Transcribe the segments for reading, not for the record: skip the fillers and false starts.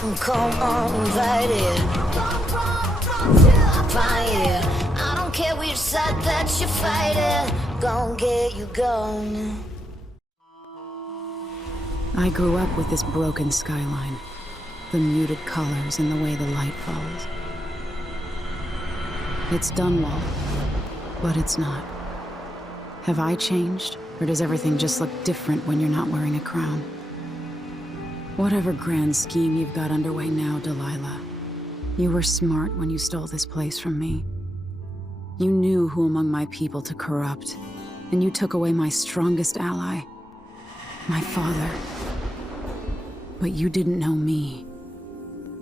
come on, invite it. Fire. I don't care which side that you're fighting. Gon' get you gone. I grew up with this broken skyline. The muted colors and the way the light falls. It's Dunwall, but it's not. Have I changed, or does everything just look different when you're not wearing a crown? Whatever grand scheme you've got underway now, Delilah, you were smart when you stole this place from me. You knew who among my people to corrupt, and you took away my strongest ally, my father. But you didn't know me.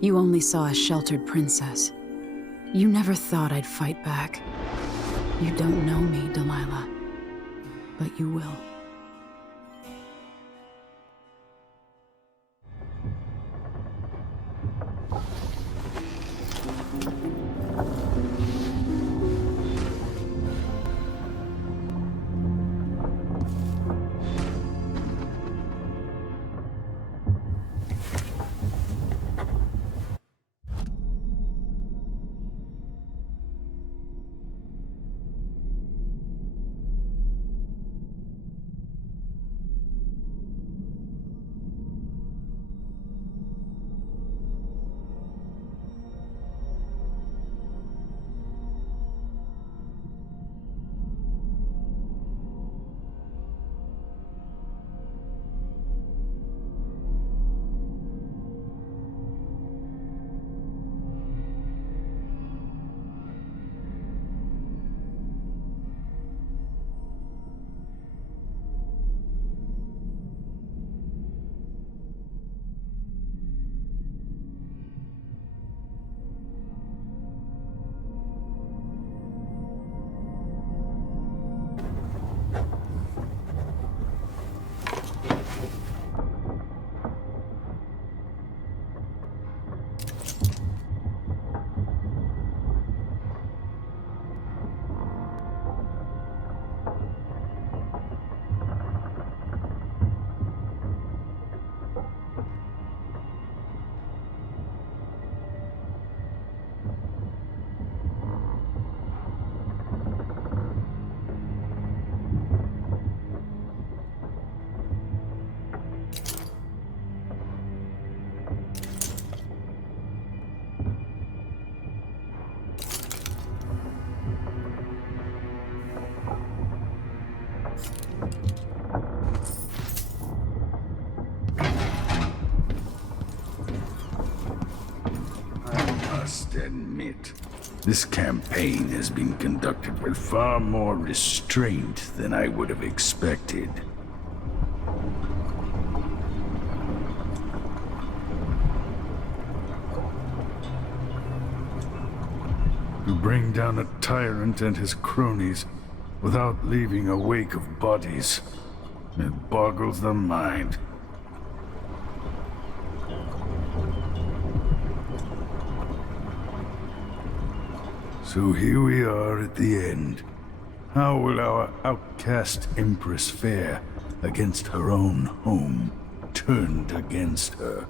You only saw a sheltered princess. You never thought I'd fight back. You don't know me, Delilah, but you will. Admit, this campaign has been conducted with far more restraint than I would have expected. To bring down a tyrant and his cronies without leaving a wake of bodies, it boggles the mind. So here we are at the end. How will our outcast Empress fare against her own home, turned against her?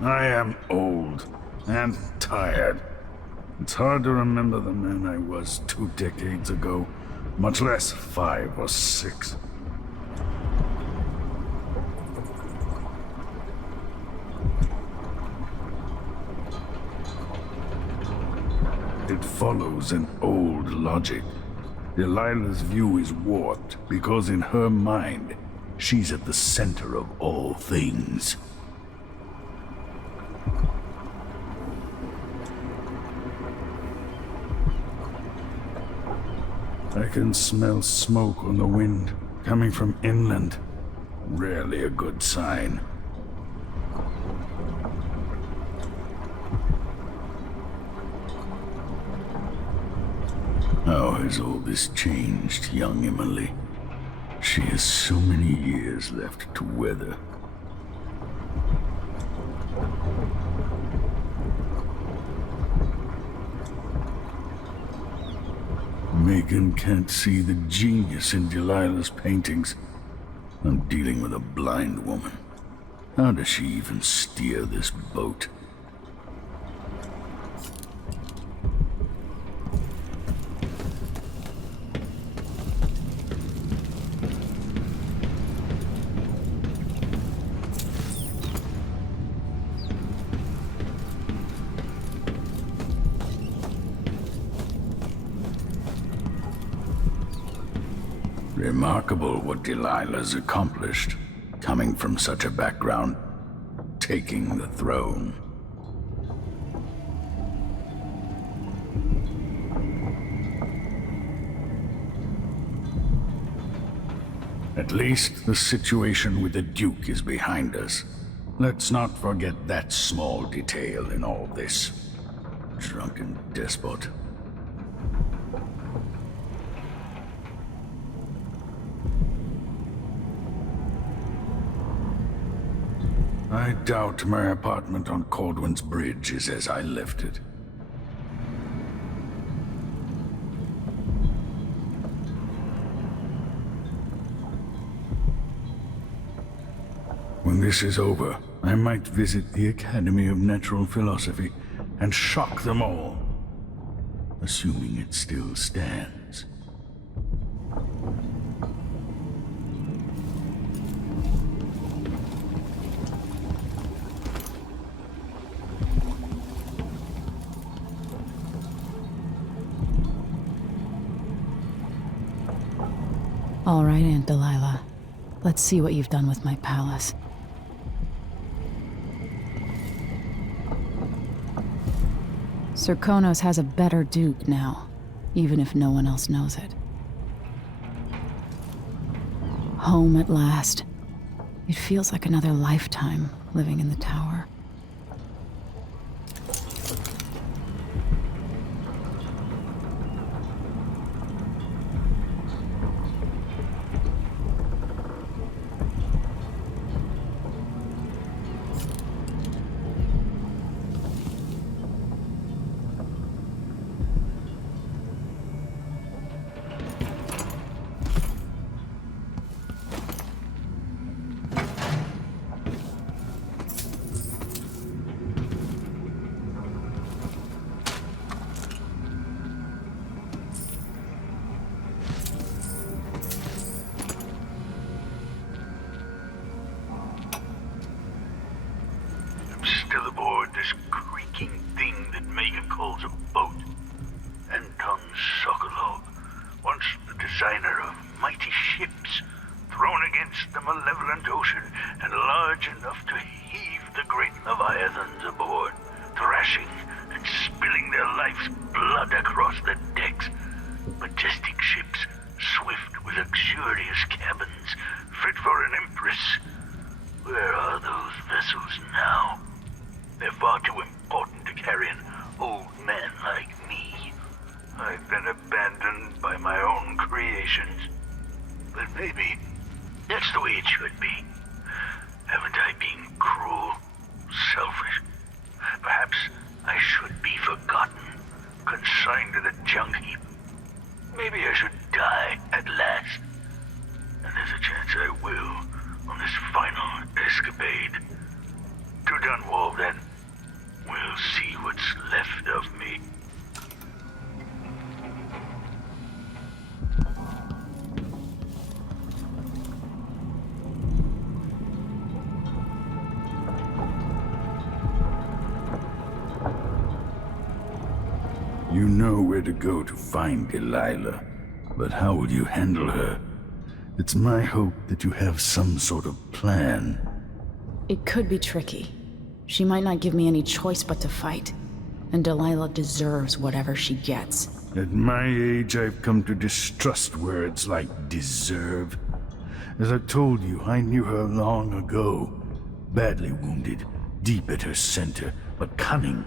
I am old and tired. It's hard to remember the man I was 2 decades ago, much less 5 or 6. It follows an old logic. Delilah's view is warped because in her mind, she's at the center of all things. I can smell smoke on the wind, coming from inland. Rarely a good sign. How has all this changed, young Emily? She has so many years left to weather. Megan can't see the genius in Delilah's paintings. I'm dealing with a blind woman. How does she even steer this boat? Remarkable what Delilah's accomplished, coming from such a background, taking the throne. At least the situation with the Duke is behind us. Let's not forget that small detail in all this. Drunken despot. I doubt my apartment on Caldwin's Bridge is as I left it. When this is over, I might visit the Academy of Natural Philosophy and shock them all, assuming it still stands. All right, Aunt Delilah. Let's see what you've done with my palace. Sir Konos has a better duke now, even if no one else knows it. Home at last. It feels like another lifetime living in the tower. You know where to go to find Delilah, but how will you handle her? It's my hope that you have some sort of plan. It could be tricky. She might not give me any choice but to fight. And Delilah deserves whatever she gets. At my age, I've come to distrust words like deserve. As I told you, I knew her long ago. Badly wounded, deep at her center, but cunning,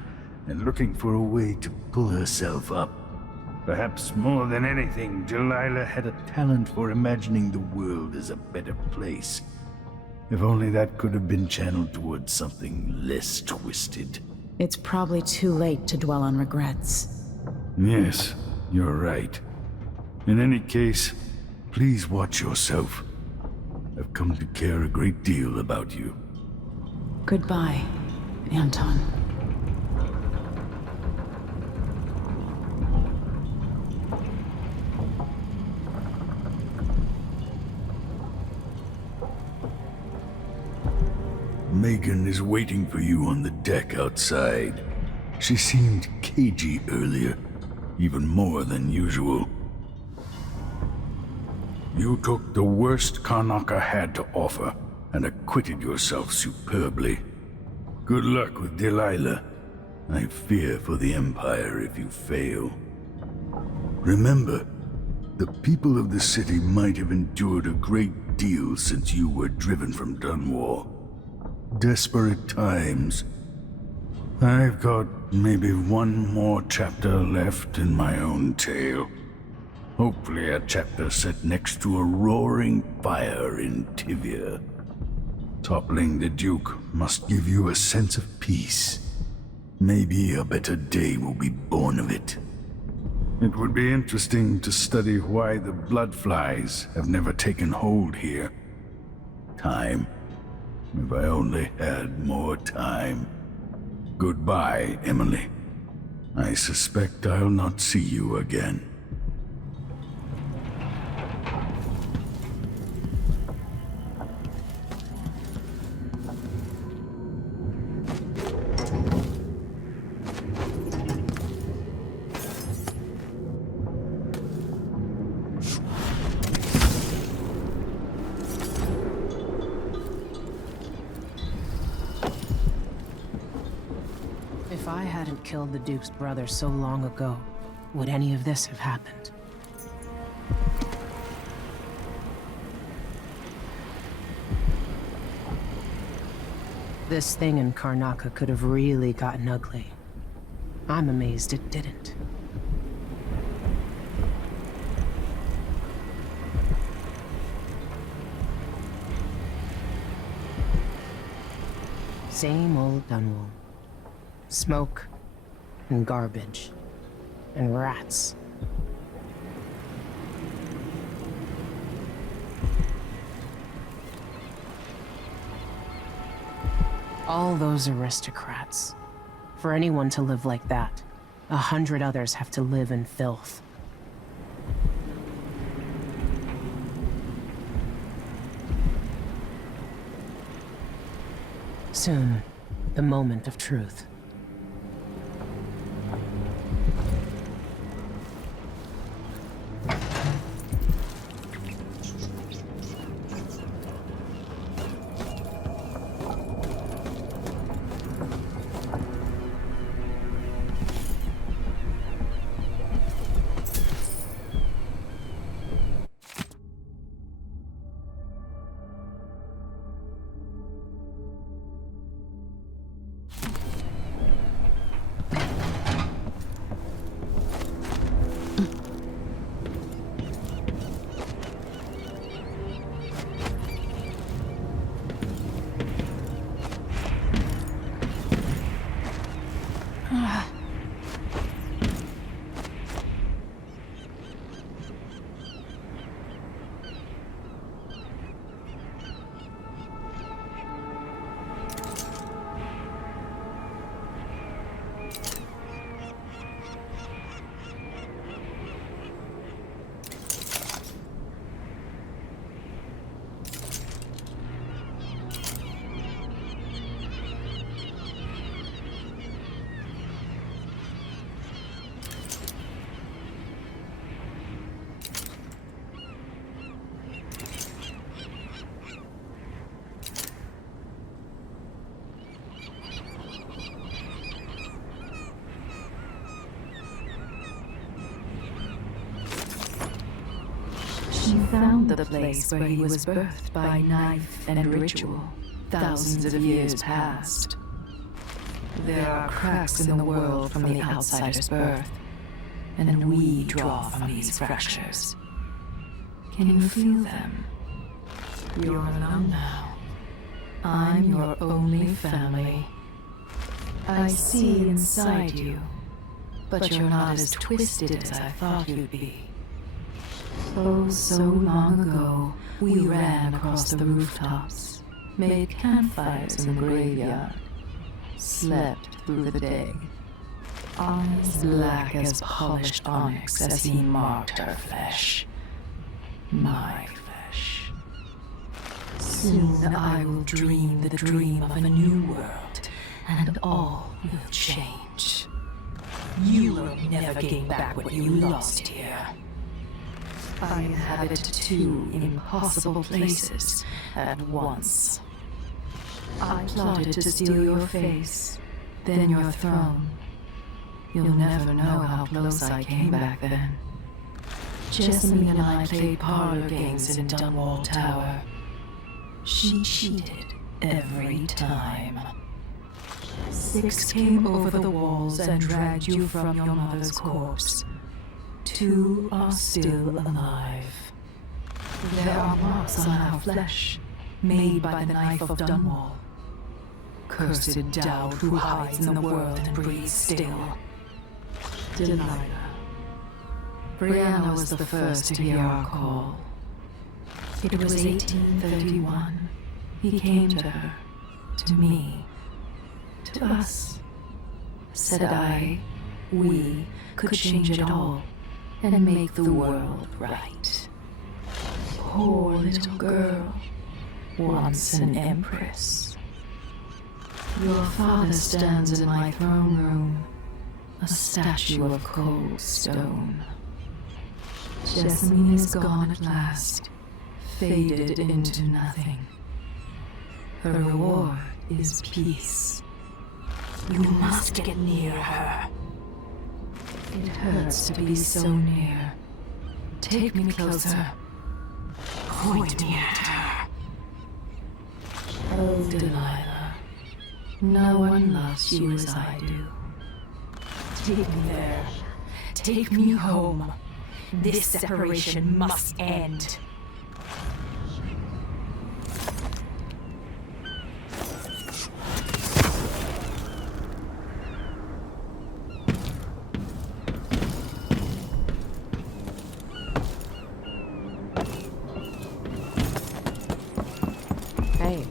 and looking for a way to pull herself up. Perhaps more than anything, Delilah had a talent for imagining the world as a better place. If only that could have been channeled towards something less twisted. It's probably too late to dwell on regrets. Yes, you're right. In any case, please watch yourself. I've come to care a great deal about you. Goodbye, Anton. Megan is waiting for you on the deck outside. She seemed cagey earlier, even more than usual. You took the worst Karnaca had to offer and acquitted yourself superbly. Good luck with Dalile. I fear for the Empire if you fail. Remember, the people of the city might have endured a great deal since you were driven from Dunwall. Desperate times. I've got maybe one more chapter left in my own tale. Hopefully a chapter set next to a roaring fire in Tivia. Toppling the Duke must give you a sense of peace. Maybe a better day will be born of it. It would be interesting to study why the bloodflies have never taken hold here. Time. If I only had more time. Goodbye, Emily. I suspect I'll not see you again. If I hadn't killed the Duke's brother so long ago, would any of this have happened? This thing in Karnaca could have really gotten ugly. I'm amazed it didn't. Same old Dunwall. Smoke, and garbage, and rats. All those aristocrats. For anyone to live like that, 100 others have to live in filth. Soon, the moment of truth. She found the place where he was birthed by knife and ritual, thousands of years past. There are cracks in the world from the outsider's birth, and we draw from these fractures. Can you feel them? You're alone now. I'm your only family. I see inside you, but you're not as twisted as I thought you'd be. Oh, so long ago, we ran across the rooftops, made campfires in the graveyard, slept through the day. Eyes black as polished onyx as he marked her flesh. My flesh. Soon I will dream the dream of a new world, and all will change. You will never gain back what you lost here. I inhabit two impossible places at once. I plotted to steal your face, then your throne. You'll never know how close I came back then. Jessamine and I played parlor games in Danuolll Tower. She cheated every time. 6 came over the walls and dragged you from your mother's corpse. 2 are still alive. There are marks on our flesh, made by the knife of Danuolll. Cursed Daude who hides in the world and breathes still. Delilah. Brianna was the first to hear our call. It was 1831. He came to her, to me, to us. Said we could change it all and make the world right. Poor little girl, once an empress. Your father stands in my throne room, a statue of cold stone. Jessamine is gone at last, faded into nothing. Her reward is peace. You must get near her. It hurts to be so near. Take me closer. Point me at her. Oh, Delilah, no one loves you as I do. Take me there. Take me home. This separation must end. Hey,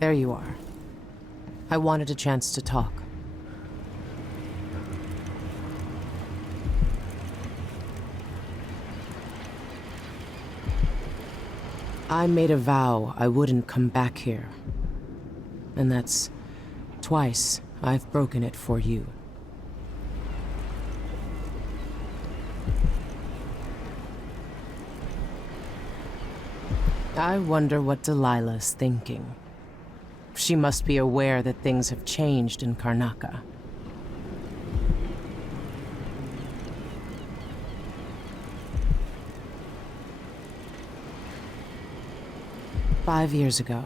there you are. I wanted a chance to talk. I made a vow I wouldn't come back here. And that's twice I've broken it for you. I wonder what Delilah's thinking. She must be aware that things have changed in Karnaca. "5 years ago,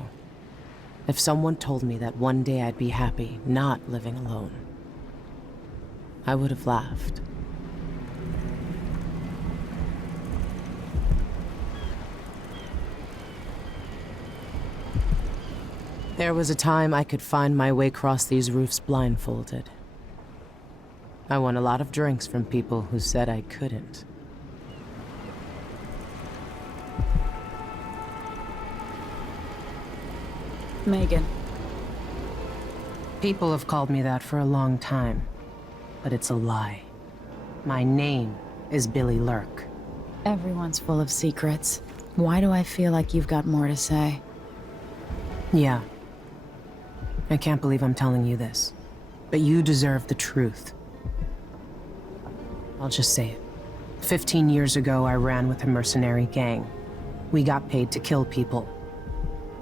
if someone told me that one day I'd be happy not living alone, I would have laughed. There was a time I could find my way across these roofs blindfolded. I won a lot of drinks from people who said I couldn't. Megan. People have called me that for a long time, but it's a lie. My name is Billy Lurk. Everyone's full of secrets. Why do I feel like you've got more to say? Yeah. I can't believe I'm telling you this, but you deserve the truth. I'll just say it. 15 years ago, I ran with a mercenary gang. We got paid to kill people.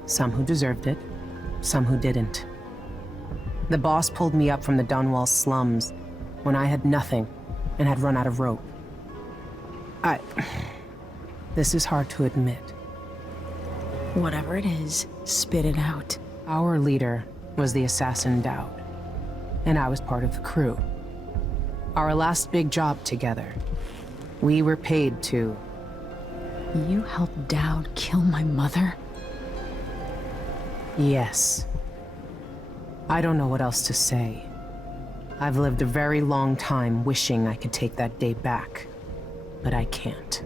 Some who deserved it, some who didn't. The boss pulled me up from the Danuolll slums when I had nothing and had run out of rope. This is hard to admit. Whatever it is, spit it out. Our leader was the assassin Daude, and I was part of the crew. Our last big job together, we were paid to... You helped Daude kill my mother? Yes. I don't know what else to say. I've lived a very long time wishing I could take that day back, but I can't.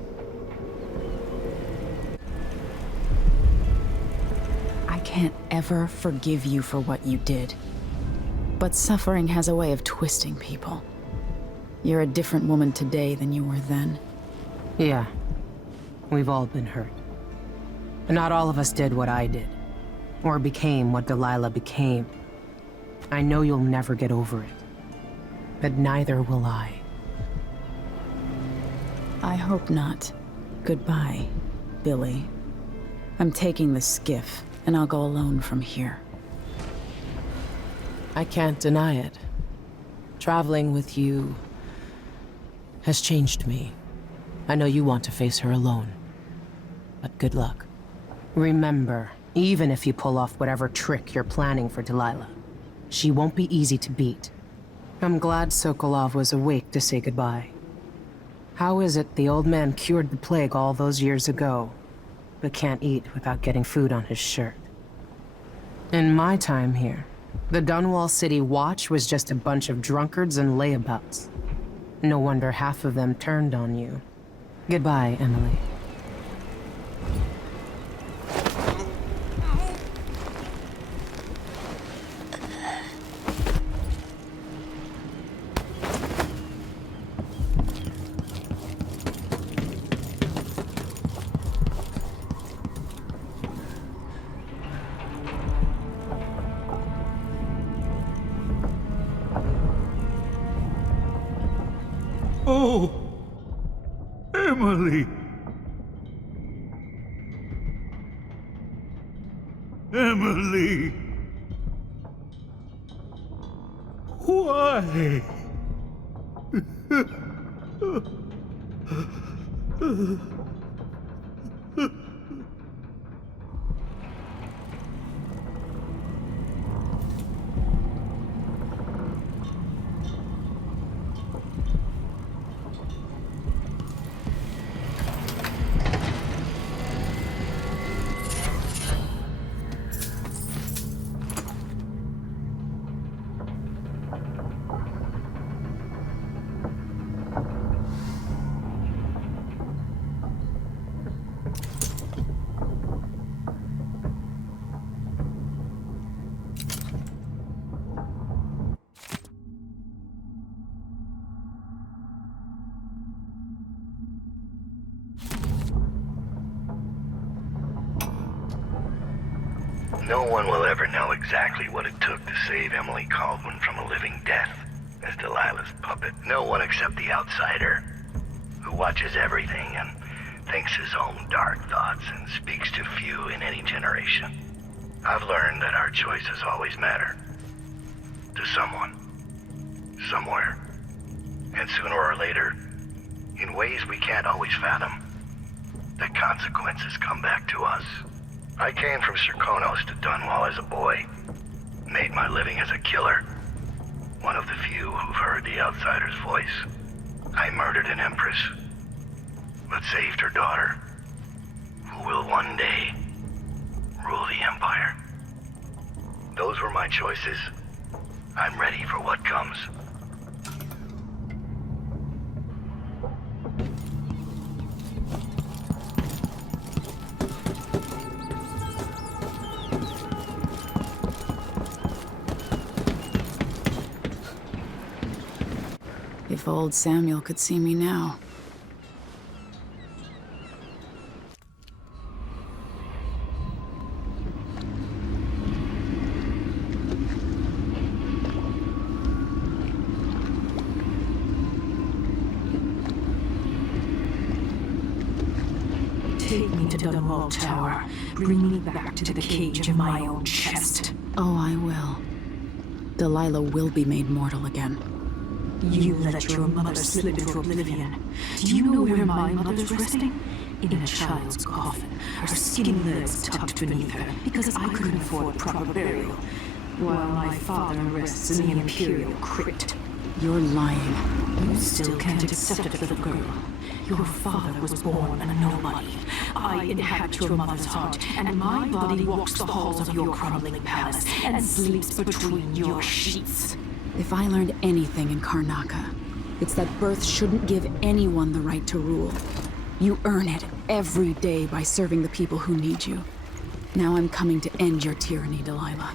can't ever forgive you for what you did. But suffering has a way of twisting people. You're a different woman today than you were then. Yeah. We've all been hurt. But not all of us did what I did. Or became what Delilah became. I know you'll never get over it. But neither will I. I hope not. Goodbye, Billy. I'm taking the skiff, and I'll go alone from here. I can't deny it. Traveling with you has changed me. I know you want to face her alone. But good luck. Remember, even if you pull off whatever trick you're planning for Delilah, she won't be easy to beat. I'm glad Sokolov was awake to say goodbye. How is it the old man cured the plague all those years ago, but can't eat without getting food on his shirt? In my time here, the Dunwall City Watch was just a bunch of drunkards and layabouts. No wonder half of them turned on you. Goodbye, Emily. Oh, Emily. Emily. Why? No one will ever know exactly what it took to save Emily Caldwin from a living death as Delilah's puppet. No one except the outsider, who watches everything and thinks his own dark thoughts and speaks to few in any generation. I've learned that our choices always matter. To someone. Somewhere. And sooner or later, in ways we can't always fathom, the consequences come back to us. I came from Serkonos to Dunwall as a boy. Made my living as a killer. One of the few who've heard the outsider's voice. I murdered an Empress, but saved her daughter, who will one day rule the Empire. Those were my choices. I'm ready for what comes. If old Samuel could see me now. Take me to Dunwall Tower. Bring me back to the cage of my own chest. Oh, I will. Delilah will be made mortal again. You let your mother slip into oblivion. Do you know where my mother's resting? In a child's coffin, her skinny legs tucked beneath her, because I couldn't afford proper burial, while my father rests in the Imperial crypt. You're lying. You still can't accept it, little girl. Your father was born a nobody. I inhabit your mother's heart, and my body walks the halls of your crumbling palace and sleeps between your sheets. If I learned anything in Karnaca, it's that birth shouldn't give anyone the right to rule. You earn it every day by serving the people who need you. Now I'm coming to end your tyranny, Delilah.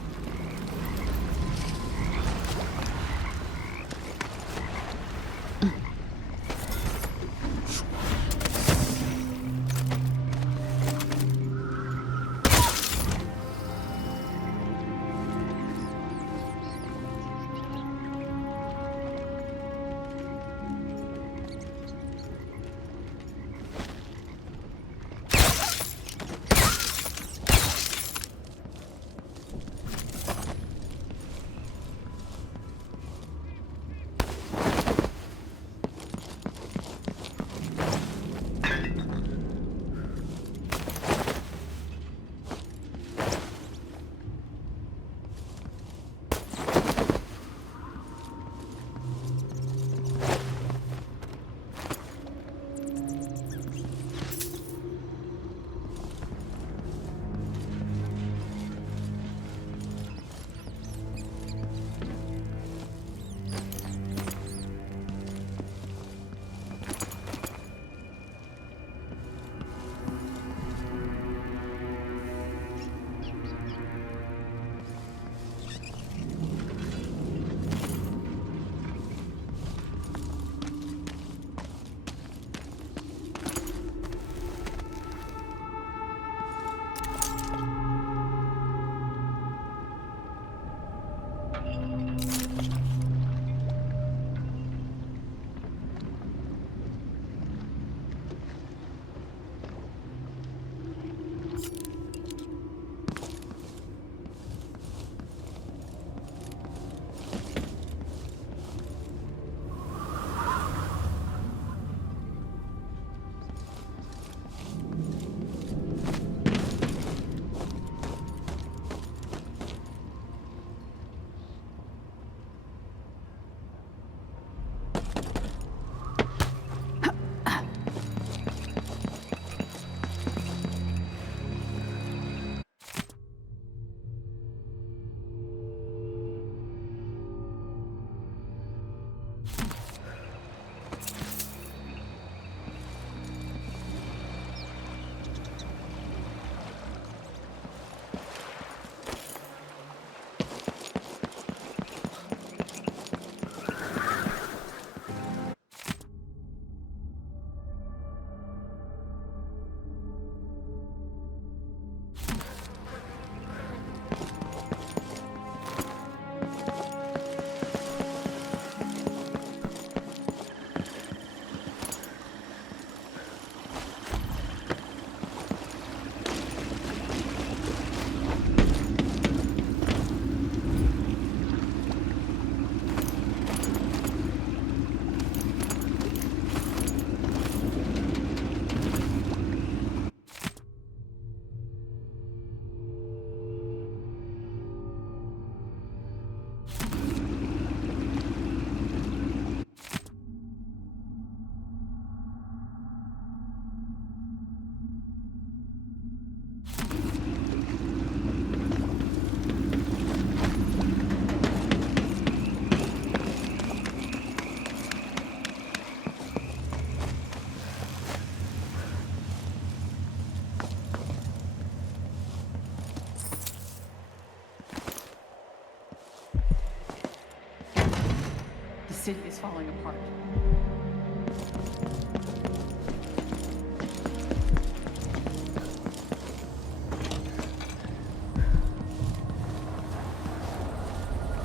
city is falling apart.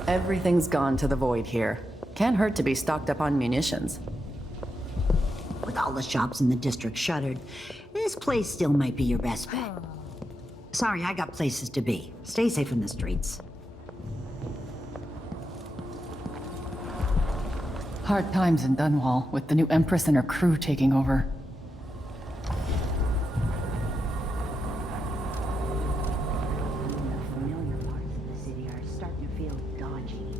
Everything's gone to the void here. Can't hurt to be stocked up on munitions. With all the shops in the district shuttered, this place still might be your best bet. Sorry, I got places to be. Stay safe in the streets. Hard times in Dunwall, with the new Empress and her crew taking over. The familiar parts of the city are starting to feel dodgy.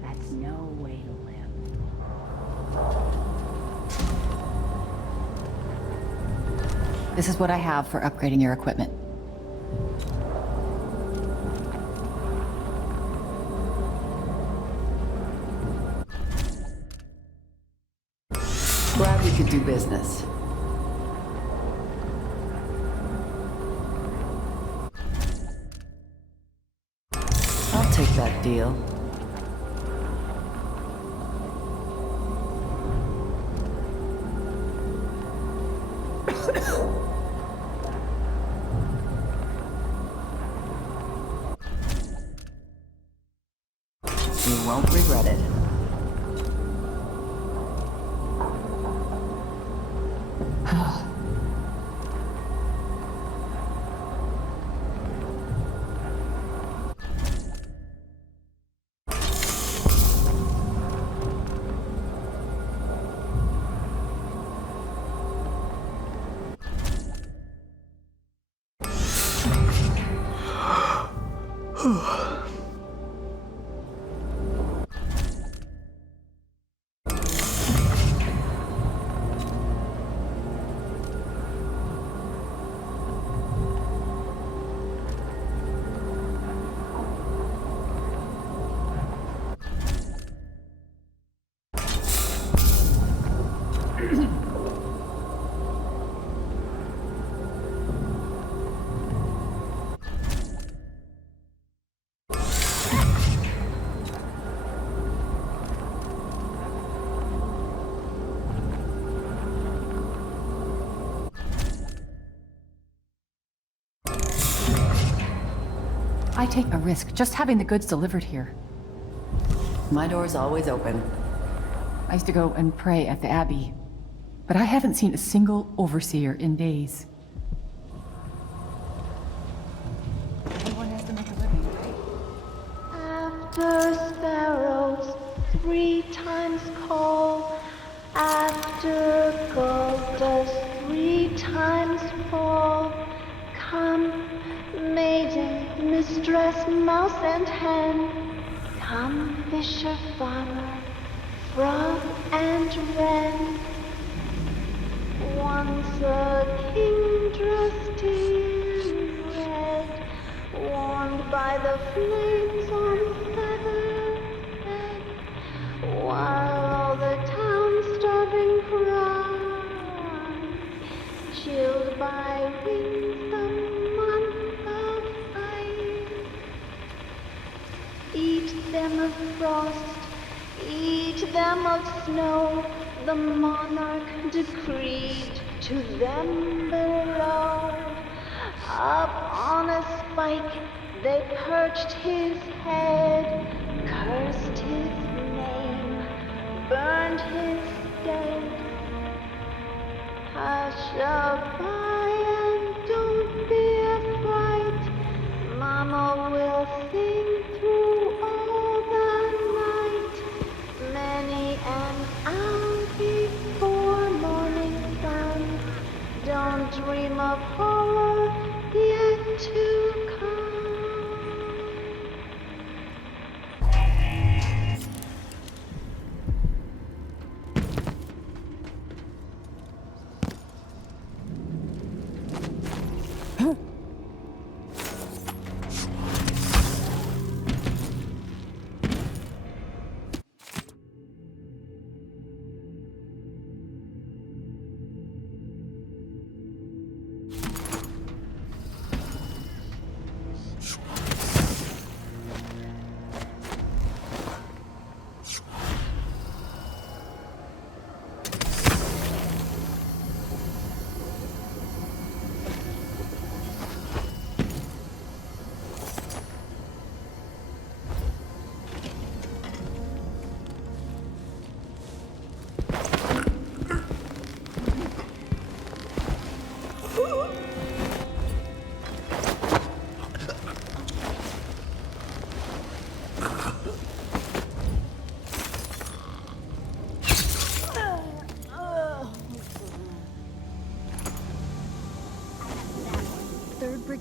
That's no way to live. This is what I have for upgrading your equipment. Glad we could do business. Deal? You won't regret it. I take a risk just having the goods delivered here. My door's always open. I used to go and pray at the Abbey, but I haven't seen a single overseer in days. Everyone has to make a living, right? After sparrows 3 times call, after gold dust 3 times fall, come, maiden, mistress, mouse and hen, come, fisher, farmer, frog and wren. Once a king dressed in red, warmed by the flames on feathered bed, while all the town starving cry, chilled by winds the month of ice. Eat them of frost, eat them of snow, the monarch decreed to them below. Up on a spike they perched his head, cursed his name, burned his stead. Hush by and don't be afraid, Mama will sing through all the night, many an hour before morning sun. Don't dream of horror yet to come.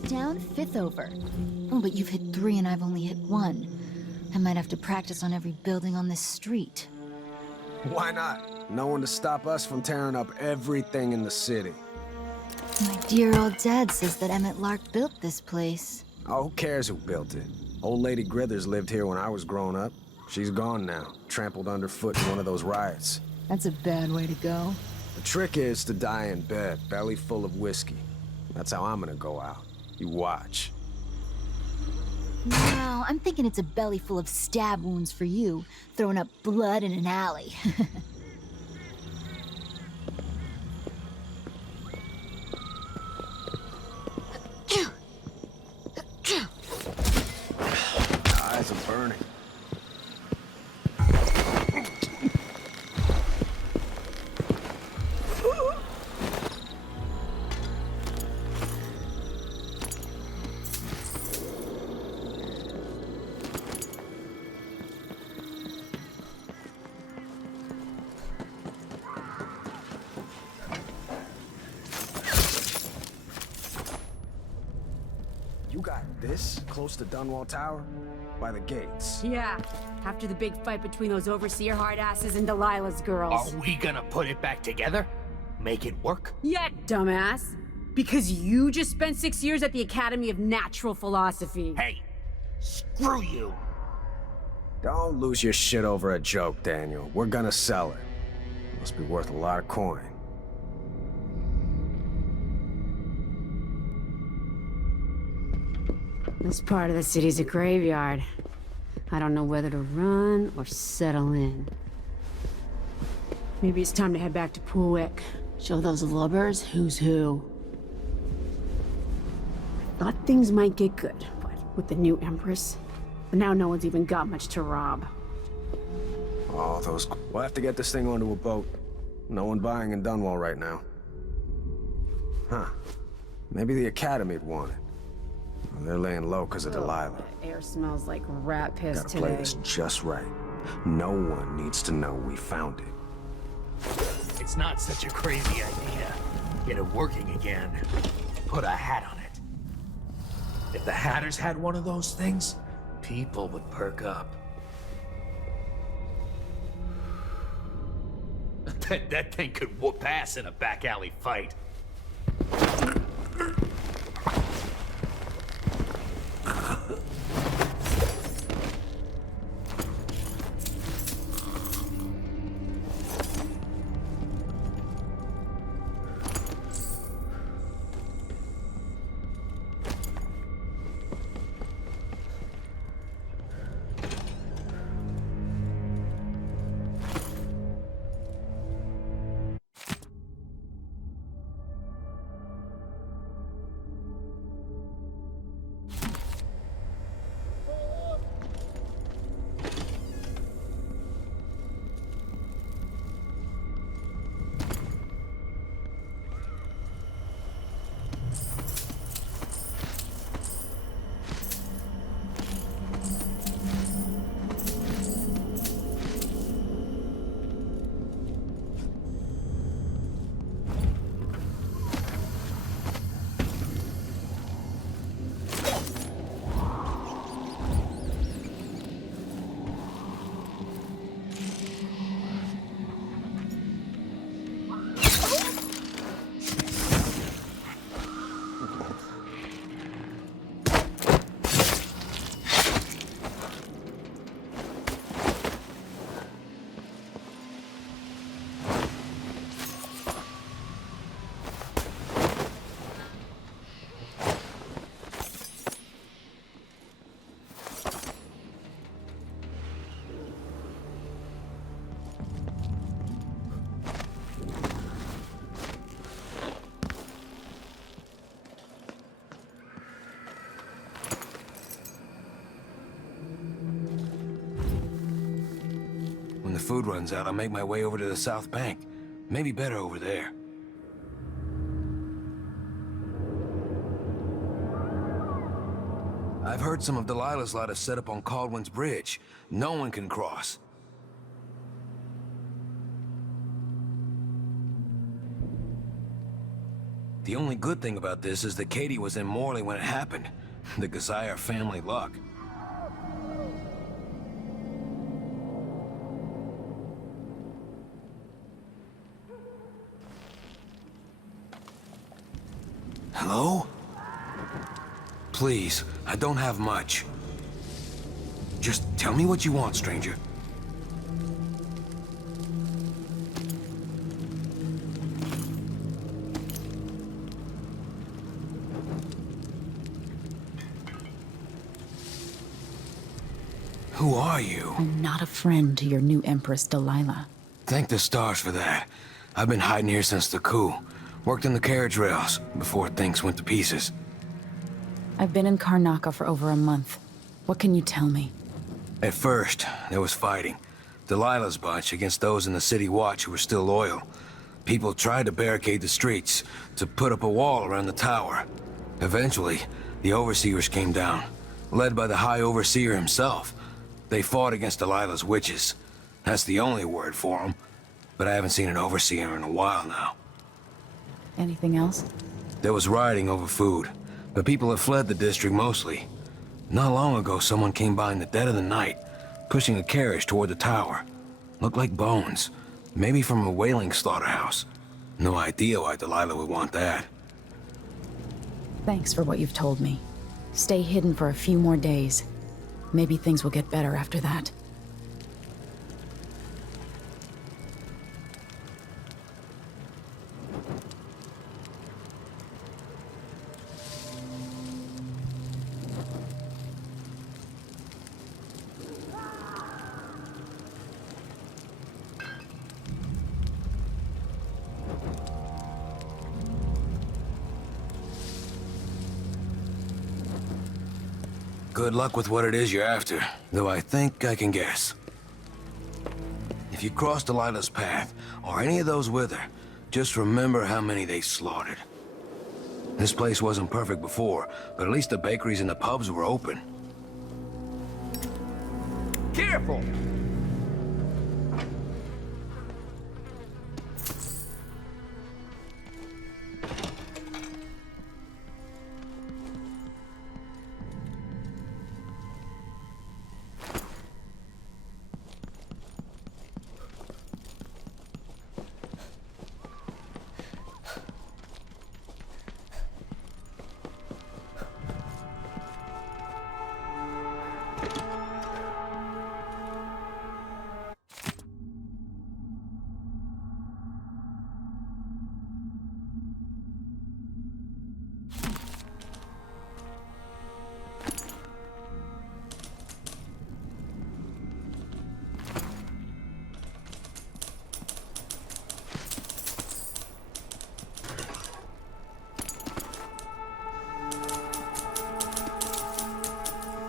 Down, 5th over. Oh, but you've hit 3 and I've only hit 1. I might have to practice on every building on this street. Why not? No one to stop us from tearing up everything in the city. My dear old dad says that Emmett Lark built this place. Oh, who cares who built it? Old Lady Grithers lived here when I was growing up. She's gone now, trampled underfoot in one of those riots. That's a bad way to go. The trick is to die in bed, belly full of whiskey. That's how I'm gonna go out. You watch. No, I'm thinking it's a belly full of stab wounds for you, throwing up blood in an alley. Eyes are burning. You got this close to Dunwall Tower? By the gates. Yeah, after the big fight between those overseer hard-asses and Delilah's girls. Are we gonna put it back together? Make it work? Yeah, dumbass. Because you just spent 6 years at the Academy of Natural Philosophy. Hey, screw you. Don't lose your shit over a joke, Daniel. We're gonna sell it. Must be worth a lot of coin. This part of the city's a graveyard. I don't know whether to run or settle in. Maybe it's time to head back to Poolwick. Show those lubbers who's who. Thought things might get good, but with the new Empress, now no one's even got much to rob. Oh, those... We'll have to get this thing onto a boat. No one buying in Dunwall right now. Huh. Maybe the Academy'd want it. Well, they're laying low because of Delilah. The air smells like rat piss Gotta today. play this just right. No one needs to know we found it. It's not such a crazy idea. Get it working again. Put a hat on it. If the Hatters had one of those things, people would perk up. That thing could whoop ass in a back alley fight. When the food runs out, I'll make my way over to the South Bank. Maybe better over there. I've heard some of Delilah's lot have set up on Caldwell's Bridge. No one can cross. The only good thing about this is that Katie was in Morley when it happened. The Gazire family luck. Hello? Please, I don't have much. Just tell me what you want, stranger. Who are you? I'm not a friend to your new Empress, Delilah. Thank the stars for that. I've been hiding here since the coup. Worked in the carriage rails before things went to pieces. I've been in Karnaca for over a month. What can you tell me? At first, there was fighting. Delilah's bunch against those in the city watch who were still loyal. People tried to barricade the streets, to put up a wall around the tower. Eventually, the overseers came down, led by the High Overseer himself. They fought against Delilah's witches. That's the only word for them. But I haven't seen an overseer in a while now. Anything else? There was rioting over food, but people have fled the district mostly. Not long ago, someone came by in the dead of the night, pushing a carriage toward the tower. Looked like bones, maybe from a whaling slaughterhouse. No idea why Delilah would want that. Thanks for what you've told me. Stay hidden for a few more days. Maybe things will get better after that. Good luck with what it is you're after, though I think I can guess. If you cross Delilah's path, or any of those with her, just remember how many they slaughtered. This place wasn't perfect before, but at least the bakeries and the pubs were open. Careful!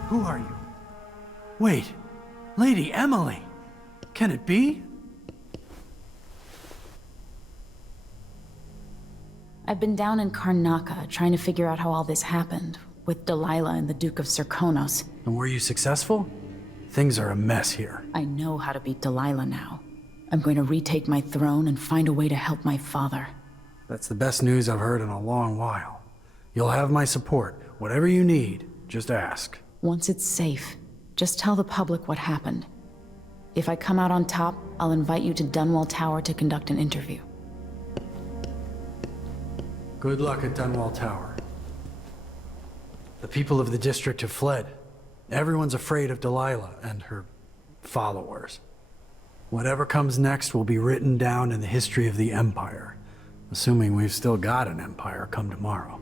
Who are you? Wait, Lady Emily! Can it be? I've been down in Karnaca trying to figure out how all this happened, with Delilah and the Duke of Serkonos. And were you successful? Things are a mess here. I know how to beat Delilah now. I'm going to retake my throne and find a way to help my father. That's the best news I've heard in a long while. You'll have my support. Whatever you need, just ask. Once it's safe, just tell the public what happened. If I come out on top, I'll invite you to Dunwall Tower to conduct an interview. Good luck at Dunwall Tower. The people of the district have fled. Everyone's afraid of Delilah and her followers. Whatever comes next will be written down in the history of the Empire, assuming we've still got an empire come tomorrow.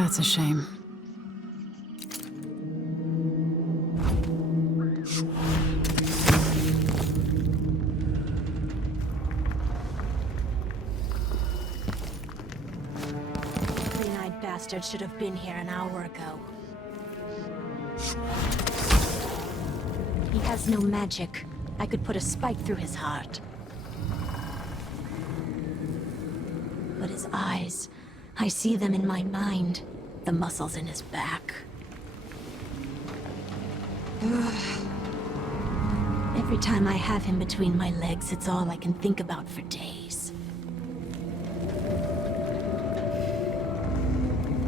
That's a shame. Green-eyed bastard should have been here an hour ago. He has no magic. I could put a spike through his heart. But his eyes, I see them in my mind. The muscles in his back. Every time I have him between my legs, it's all I can think about for days.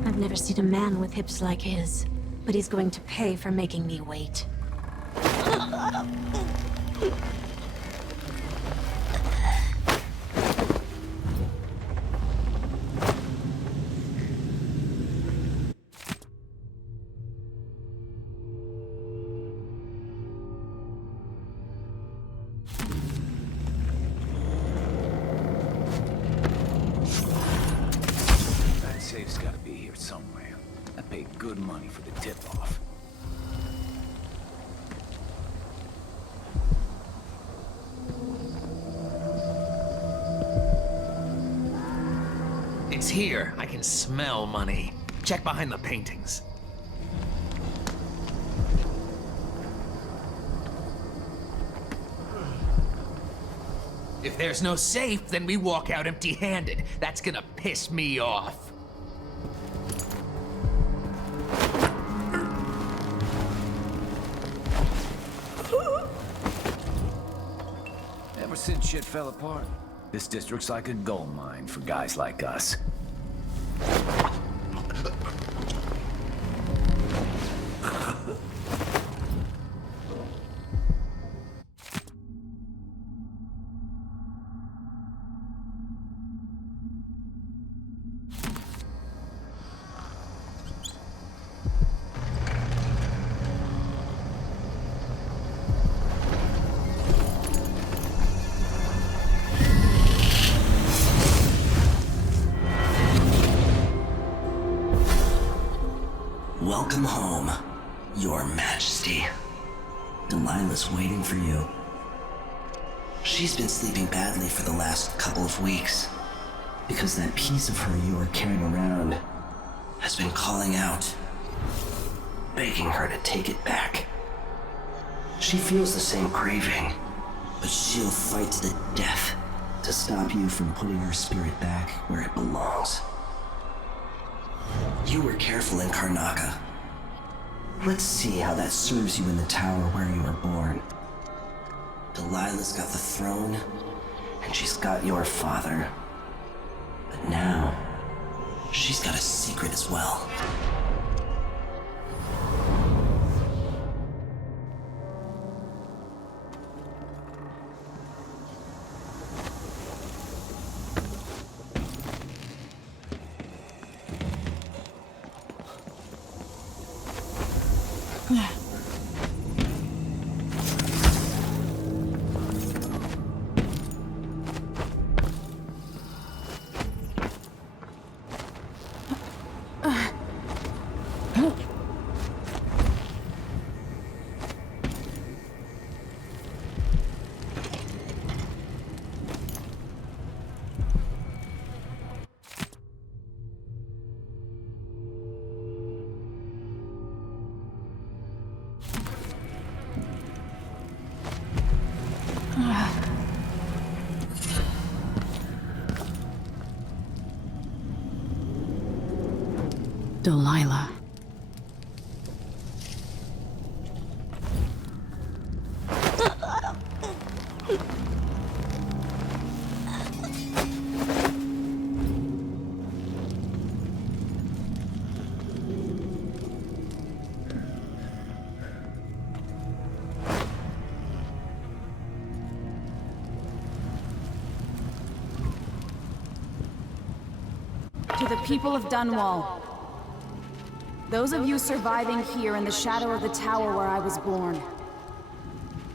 I've never seen a man with hips like his, but he's going to pay for making me wait. That safe's gotta be here somewhere. I paid good money for the tip-off. It's here. I can smell money. Check behind the paintings. If there's no safe, then we walk out empty-handed. That's gonna piss me off. Ever since shit fell apart, this district's like a gold mine for guys like us. Welcome home, Your Majesty. Delilah's waiting for you. She's been sleeping badly for the last couple of weeks, because that piece of her you are carrying around has been calling out, begging her to take it back. She feels the same craving, but she'll fight to the death to stop you from putting her spirit back where it belongs. You were careful in Karnaca. Let's see how that serves you in the tower where you were born. Delilah's got the throne, and she's got your father. But now, she's got a secret as well. Delilah. To the people of Dunwall, those of you surviving here in the shadow of the tower where I was born.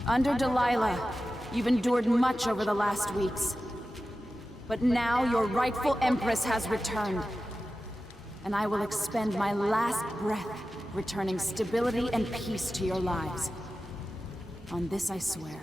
Under Delilah, you've endured much over the last weeks. But now your rightful Empress has returned. and I will expend my last breath, returning stability and peace to your lives. On this I swear.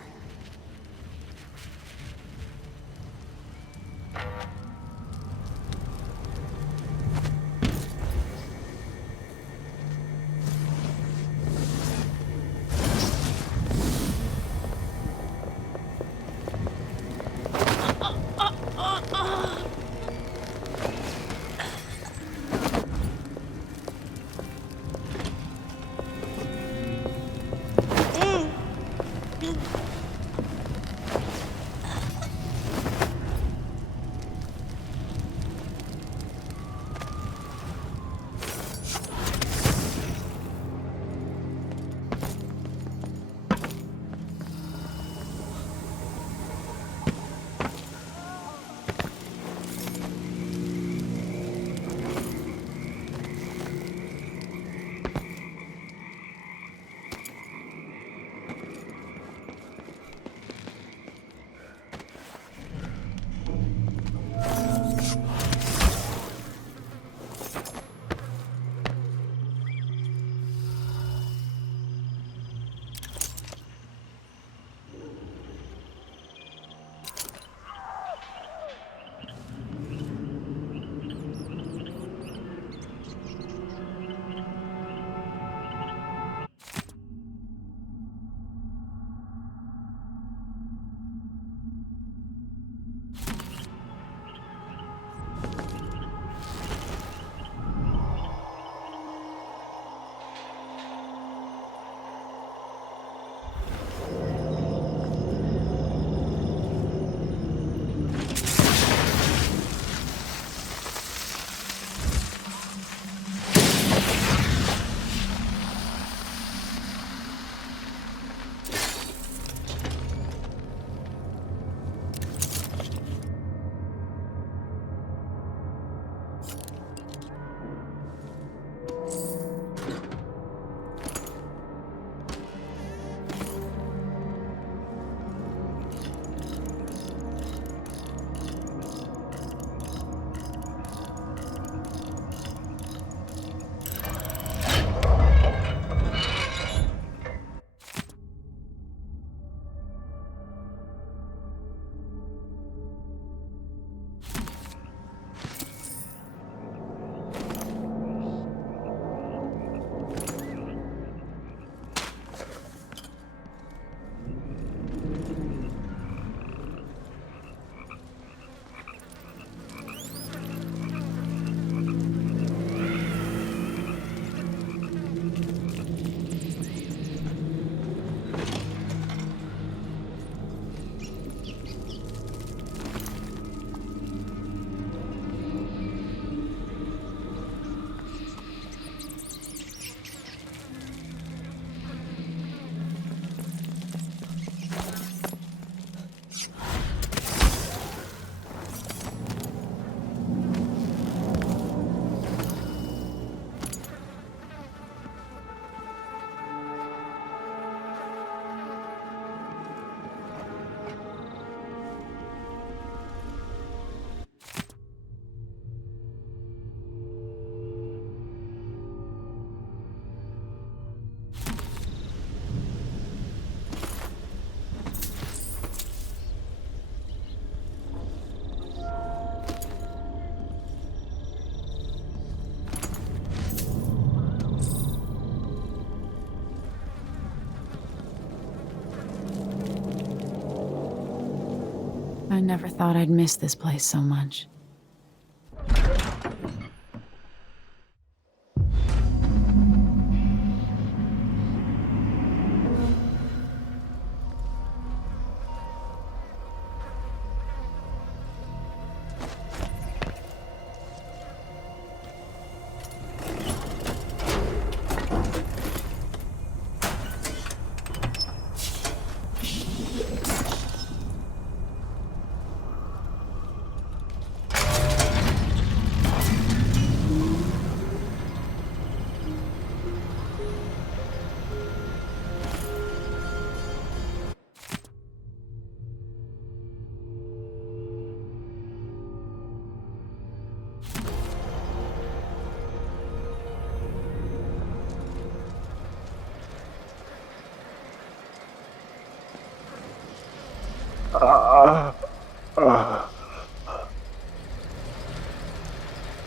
I never thought I'd miss this place so much.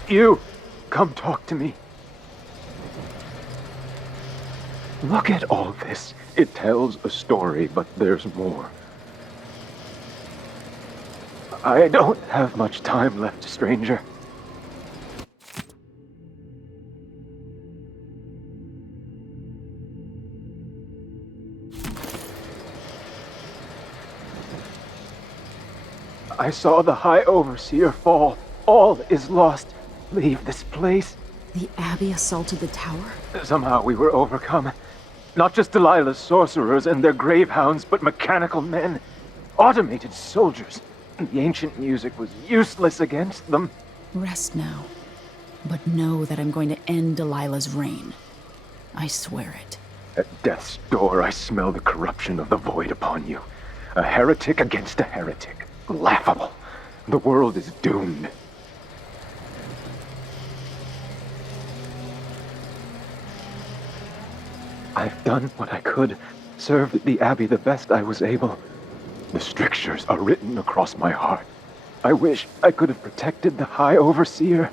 You, come talk to me. Look at all this. It tells a story, but there's more. I don't have much time left, stranger. I saw the High Overseer fall. All is lost. Leave this place. The Abbey assaulted the tower? Somehow we were overcome. Not just Delilah's sorcerers and their gravehounds, but mechanical men. Automated soldiers. The ancient music was useless against them. Rest now. But know that I'm going to end Delilah's reign. I swear it. At death's door, I smell the corruption of the void upon you. A heretic against a heretic. Laughable. The world is doomed. I've done what I could, served the Abbey the best I was able. The strictures are written across my heart. I wish I could have protected the High Overseer.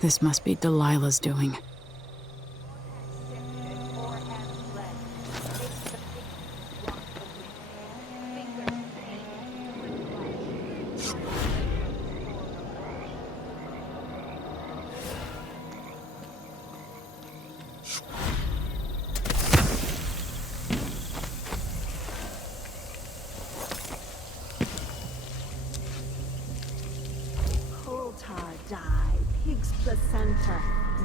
This must be Delilah's doing.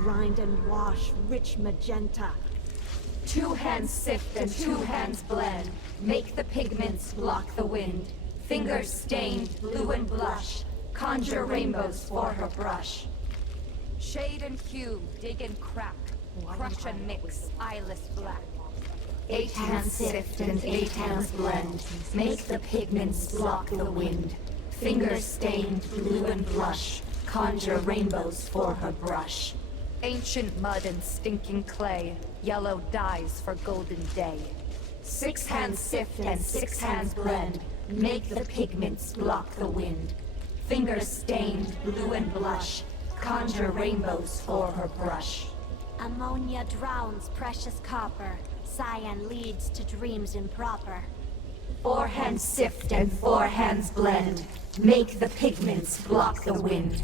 Grind and wash, rich magenta. 2 hands sift and 2 hands blend. Make the pigments block the wind. Fingers stained, blue and blush. Conjure rainbows for her brush. Shade and hue, dig and crack. Crush and mix, eyeless black. 8 hands sift and 8 hands blend. Make the pigments block the wind. Fingers stained, blue and blush. Conjure rainbows for her brush. Ancient mud and stinking clay, yellow dyes for golden day. 6 hands sift and 6 hands blend, make the pigments block the wind. Fingers stained, blue and blush, conjure rainbows for her brush. Ammonia drowns precious copper, cyan leads to dreams improper. 4 hands sift and 4 hands blend, make the pigments block the wind.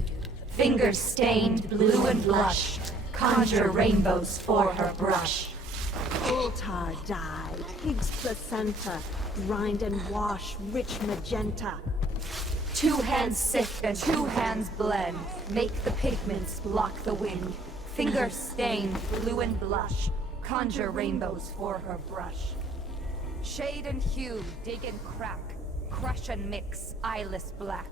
Fingers stained, blue and blush, conjure rainbows for her brush. Altar dye, pig's placenta, grind and wash, rich magenta. 2 hands sift and 2 hands blend, make the pigments block the wind. Fingers stained, blue and blush, conjure rainbows for her brush. Shade and hue, dig and crack, crush and mix, eyeless black.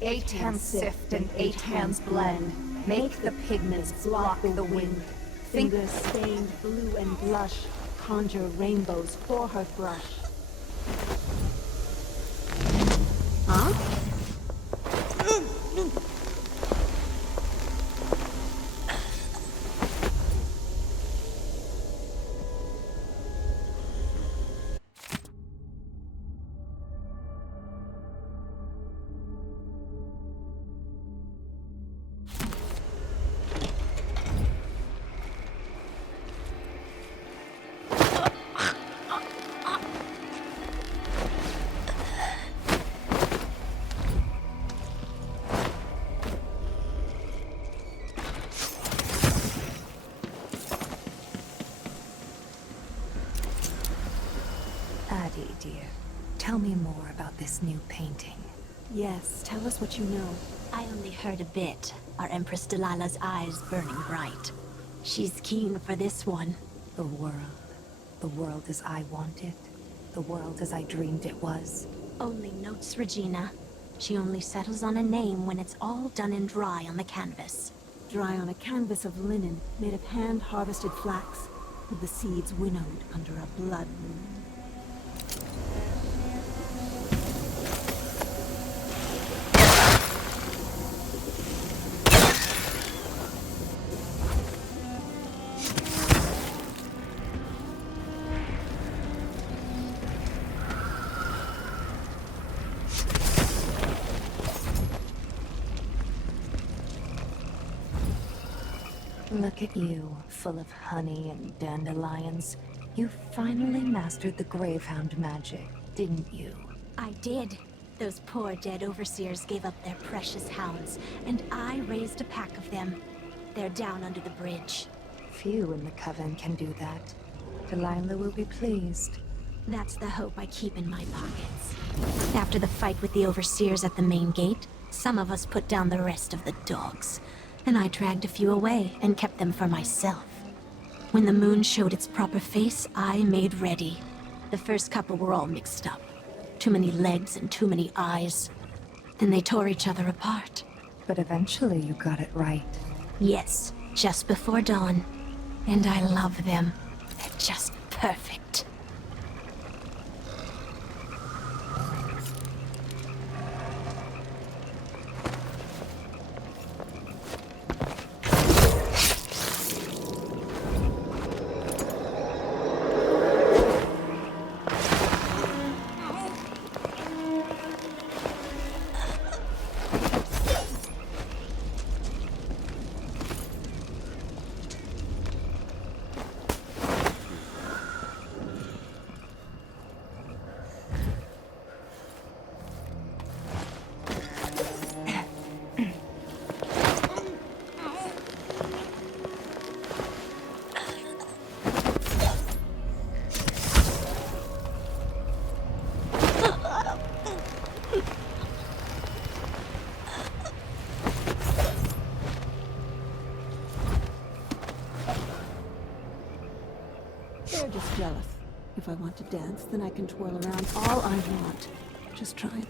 8 hands sift and 8 hands blend, make the pigments block the wind. Fingers stained blue and blush, conjure rainbows for her brush. Huh? Okay, dear. Tell me more about this new painting. Yes, tell us what you know. I only heard a bit. Our Empress Delilah's eyes burning bright. She's keen for this one. The world. The world as I want it. The world as I dreamed it was. Only notes, Regina. She only settles on a name when it's all done and dry on the canvas. Dry on a canvas of linen made of hand-harvested flax, with the seeds winnowed under a blood moon. Look at you, full of honey and dandelions. You finally mastered the Gravehound magic, didn't you? I did. Those poor dead overseers gave up their precious hounds, and I raised a pack of them. They're down under the bridge. Few in the Coven can do that. Delilah will be pleased. That's the hope I keep in my pockets. After the fight with the overseers at the main gate, some of us put down the rest of the dogs. And I dragged a few away and kept them for myself. When the moon showed its proper face, I made ready. The first couple were all mixed up. Too many legs and too many eyes. Then they tore each other apart. But eventually you got it right. Yes, just before dawn. And I love them. They're just perfect. They're just jealous. If I want to dance, then I can twirl around all I want. Just try it.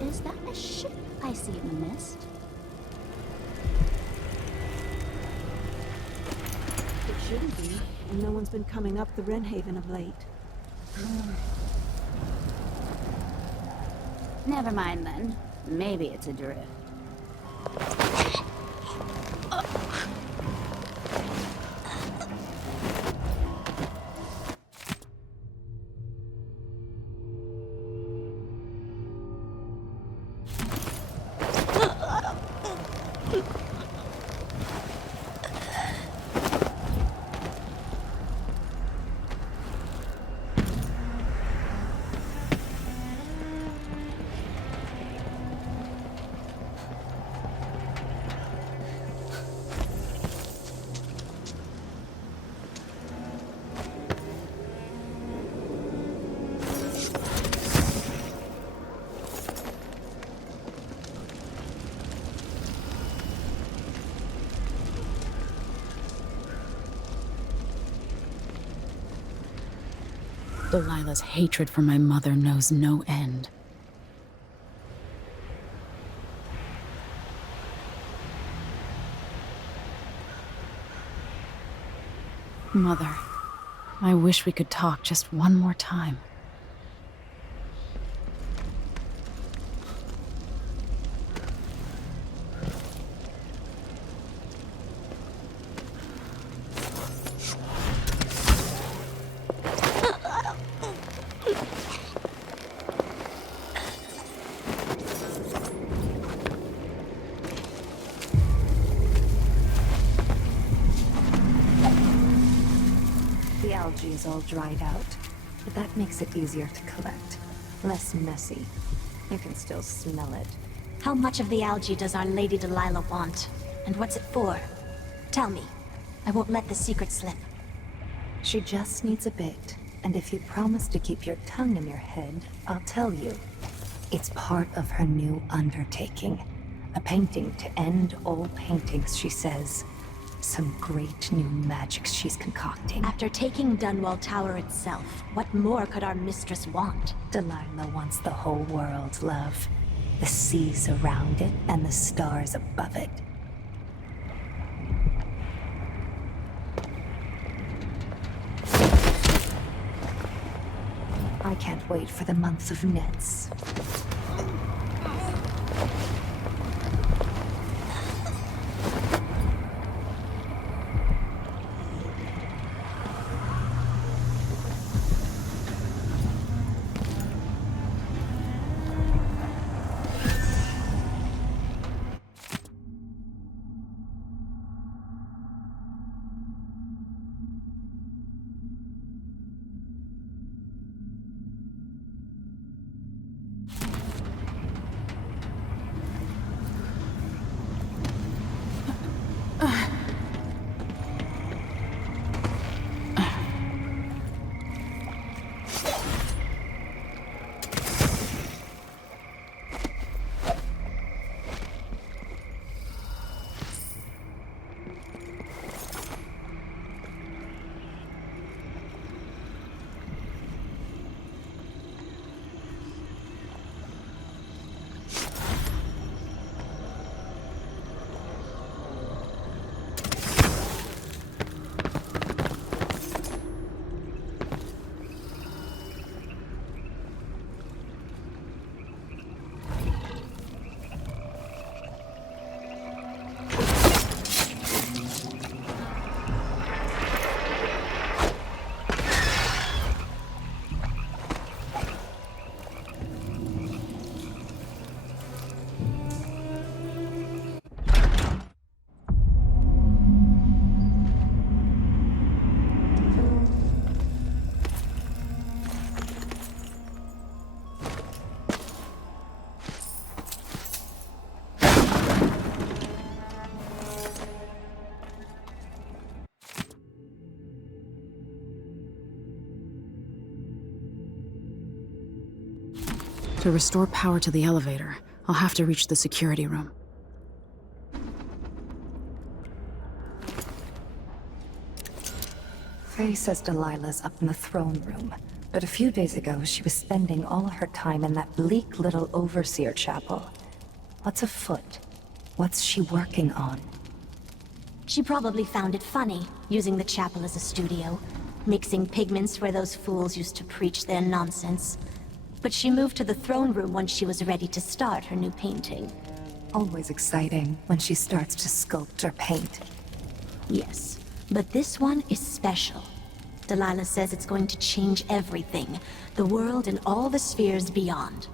Is that a ship I see in the mist? It shouldn't be, and no one's been coming up the Wrenhaven of late. Never mind then. Maybe it's a drift. Delilah's hatred for my mother knows no end. Mother, I wish we could talk just one more time. The algae is all dried out, but that makes it easier to collect. Less messy. You can still smell it. How much of the algae does Our Lady Delilah want? And what's it for? Tell me. I won't let the secret slip. She just needs a bit, and if you promise to keep your tongue in your head, I'll tell you. It's part of her new undertaking. A painting to end all paintings, she says. Some great new magics she's concocting. After taking Dunwall Tower itself, what more could our mistress want? Delilah wants the whole world, love. The seas around it and the stars above it. I can't wait for the month of nets. To restore power to the elevator, I'll have to reach the security room. Faye says Delilah's up in the throne room, but a few days ago she was spending all her time in that bleak little overseer chapel. What's afoot? What's she working on? She probably found it funny, using the chapel as a studio, mixing pigments where those fools used to preach their nonsense. But she moved to the throne room once she was ready to start her new painting. Always exciting when she starts to sculpt or paint. Yes, but this one is special. Delilah says it's going to change everything, the world and all the spheres beyond.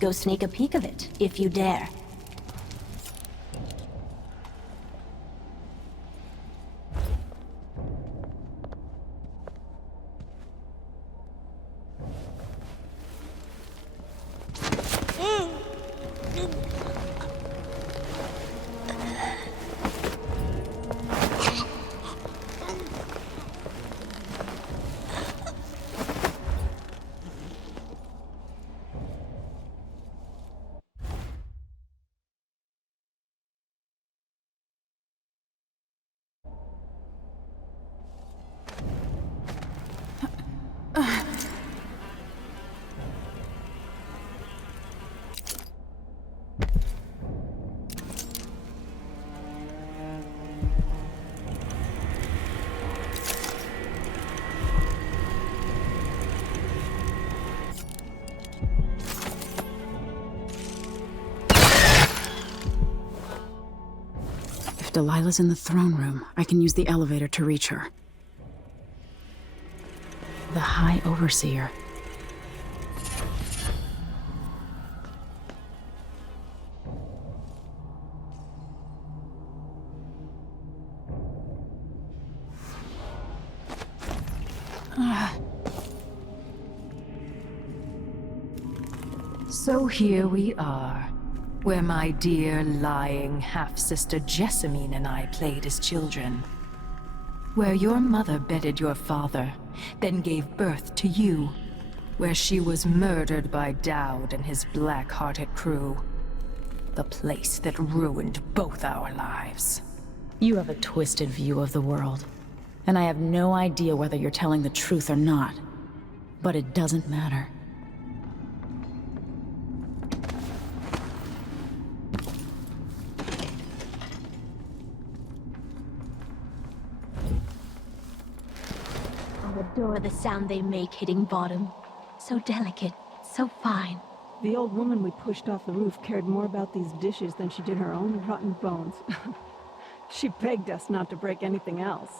Go sneak a peek of it, if you dare. If Delilah's in the throne room, I can use the elevator to reach her. The High Overseer. So here we are, where my dear lying half-sister Jessamine and I played as children. Where your mother bedded your father, then gave birth to you. Where she was murdered by Daude and his black-hearted crew. The place that ruined both our lives. You have a twisted view of the world, and I have no idea whether you're telling the truth or not. But it doesn't matter. I adore the sound they make hitting bottom. So delicate, so fine. The old woman we pushed off the roof cared more about these dishes than she did her own rotten bones. She begged us not to break anything else.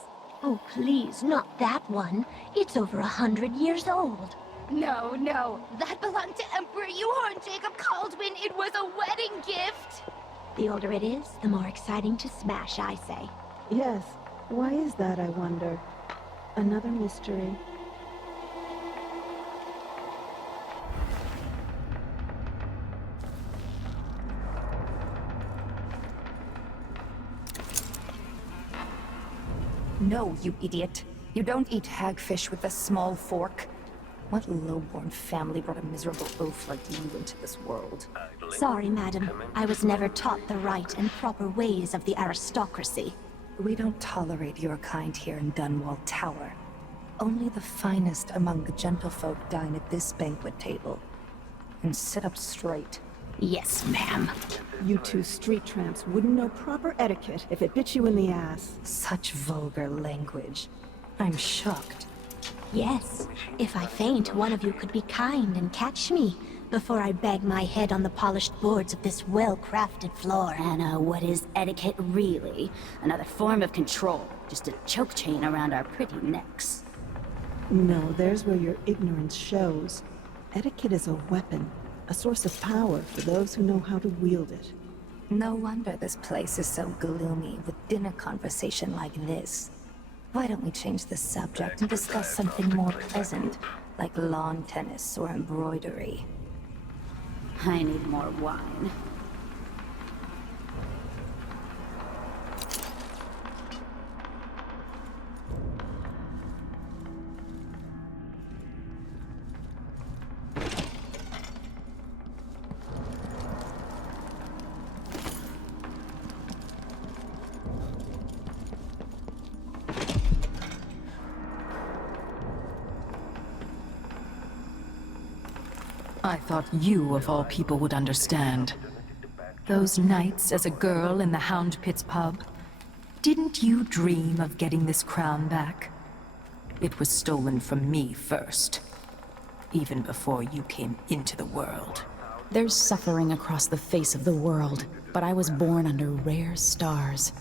Oh, please, not that one. It's over 100 years old. No, no. That belonged to Emperor Euhorn Jacob Caldwin. It was a wedding gift. The older it is, the more exciting to smash, I say. Yes. Why is that, I wonder? Another mystery. No, you idiot. You don't eat hagfish with a small fork. What low-born family brought a miserable oaf like you into this world? Sorry, madam. I was never taught the right and proper ways of the aristocracy. We don't tolerate your kind here in Dunwall Tower. Only the finest among the gentlefolk dine at this banquet table. And sit up straight. Yes, ma'am. You two street tramps wouldn't know proper etiquette if it bit you in the ass. Such vulgar language. I'm shocked. Yes. If I faint, one of you could be kind and catch me before I bang my head on the polished boards of this well-crafted floor. Anna, what is etiquette really? Another form of control. Just a choke chain around our pretty necks. No, there's where your ignorance shows. Etiquette is a weapon, a source of power for those who know how to wield it. No wonder this place is so gloomy with dinner conversation like this. Why don't we change the subject and discuss something more pleasant, like lawn tennis or embroidery? I need more wine. I thought you, of all people, would understand. Those nights as a girl in the Hound Pit's pub. Didn't you dream of getting this crown back? It was stolen from me first. Even before you came into the world. There's suffering across the face of the world, but I was born under rare stars.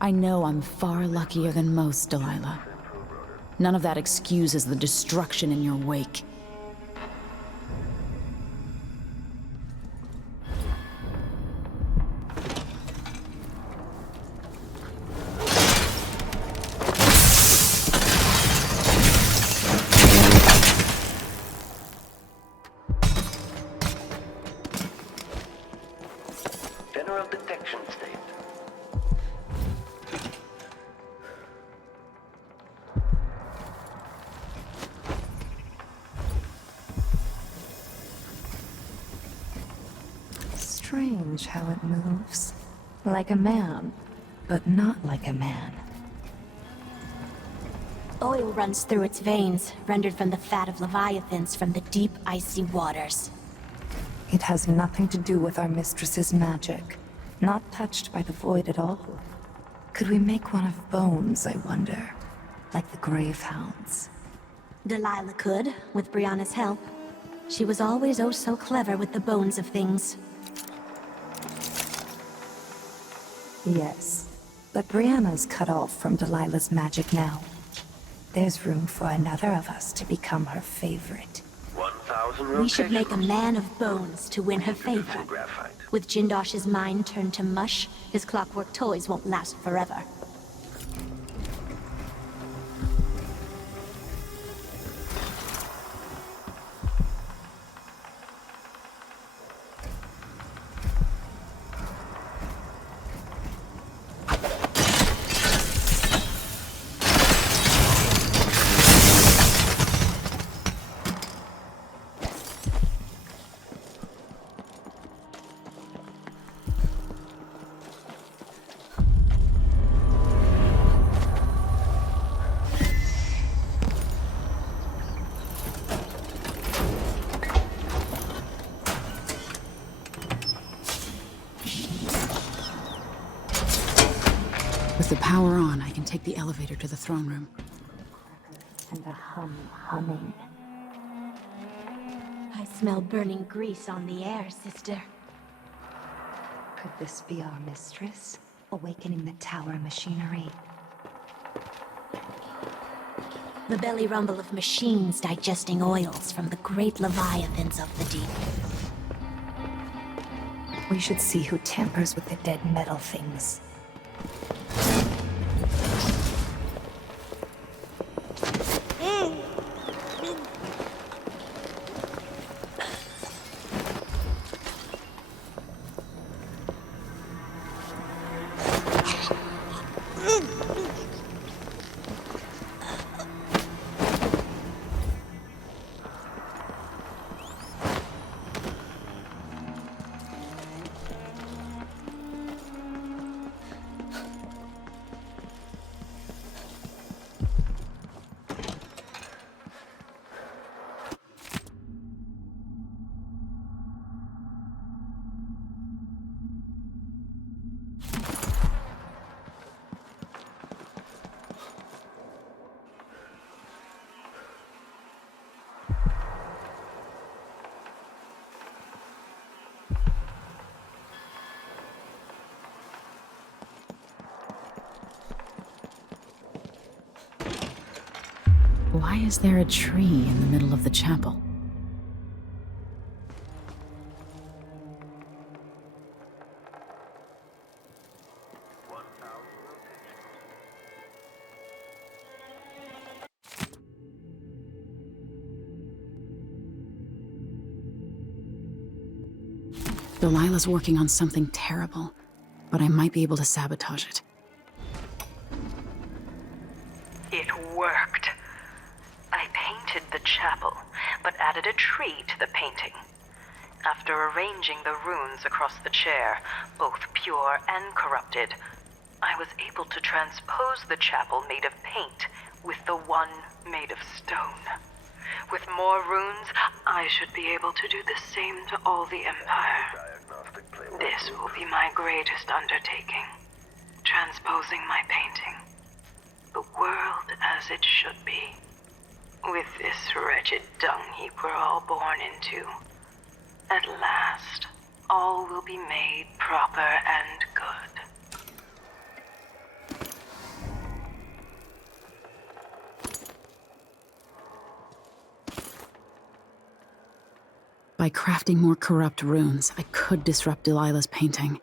I know I'm far luckier than most, Delilah. None of that excuses the destruction in your wake. Strange how it moves. Like a man, but not like a man. Oil runs through its veins, rendered from the fat of leviathans from the deep, icy waters. It has nothing to do with our mistress's magic. Not touched by the void at all. Could we make one of bones, I wonder? Like the Gravehounds. Delilah could, with Brianna's help. She was always oh so clever with the bones of things. Yes. But Brianna's cut off from Delilah's magic now. There's room for another of us to become her favorite. 1,000 We should make a man of bones to win her favor. With Jindosh's mind turned to mush, his clockwork toys won't last forever. With the power on, I can take the elevator to the throne room. And the humming. I smell burning grease on the air, sister. Could this be our mistress, awakening the tower machinery? The belly rumble of machines digesting oils from the great leviathans of the deep. We should see who tampers with the dead metal things. Why is there a tree in the middle of the chapel? Delilah's working on something terrible, but I might be able to sabotage it. It worked. I painted the chapel, but added a tree to the painting. After arranging the runes across the chair, both pure and corrupted, I was able to transpose the chapel made of paint with the one made of stone. With more runes, I should be able to do the same to all the Empire. This will be my greatest undertaking. Transposing my painting. The world as it should be. With this wretched dung heap we're all born into. At last, all will be made proper and good. By crafting more corrupt runes, I could disrupt Delilah's painting.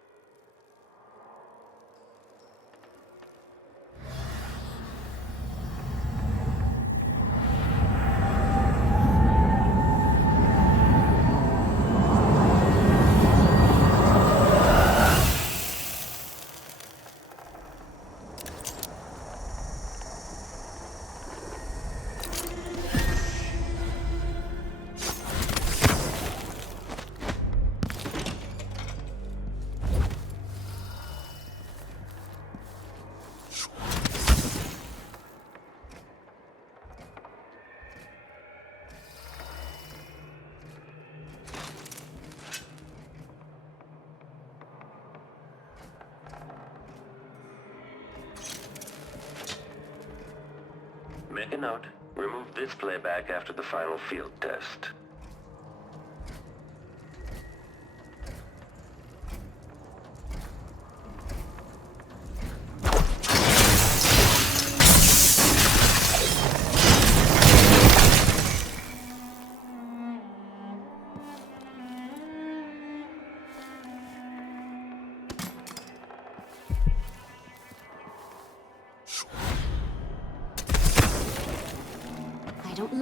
Make a note. Remove this playback after the final field test.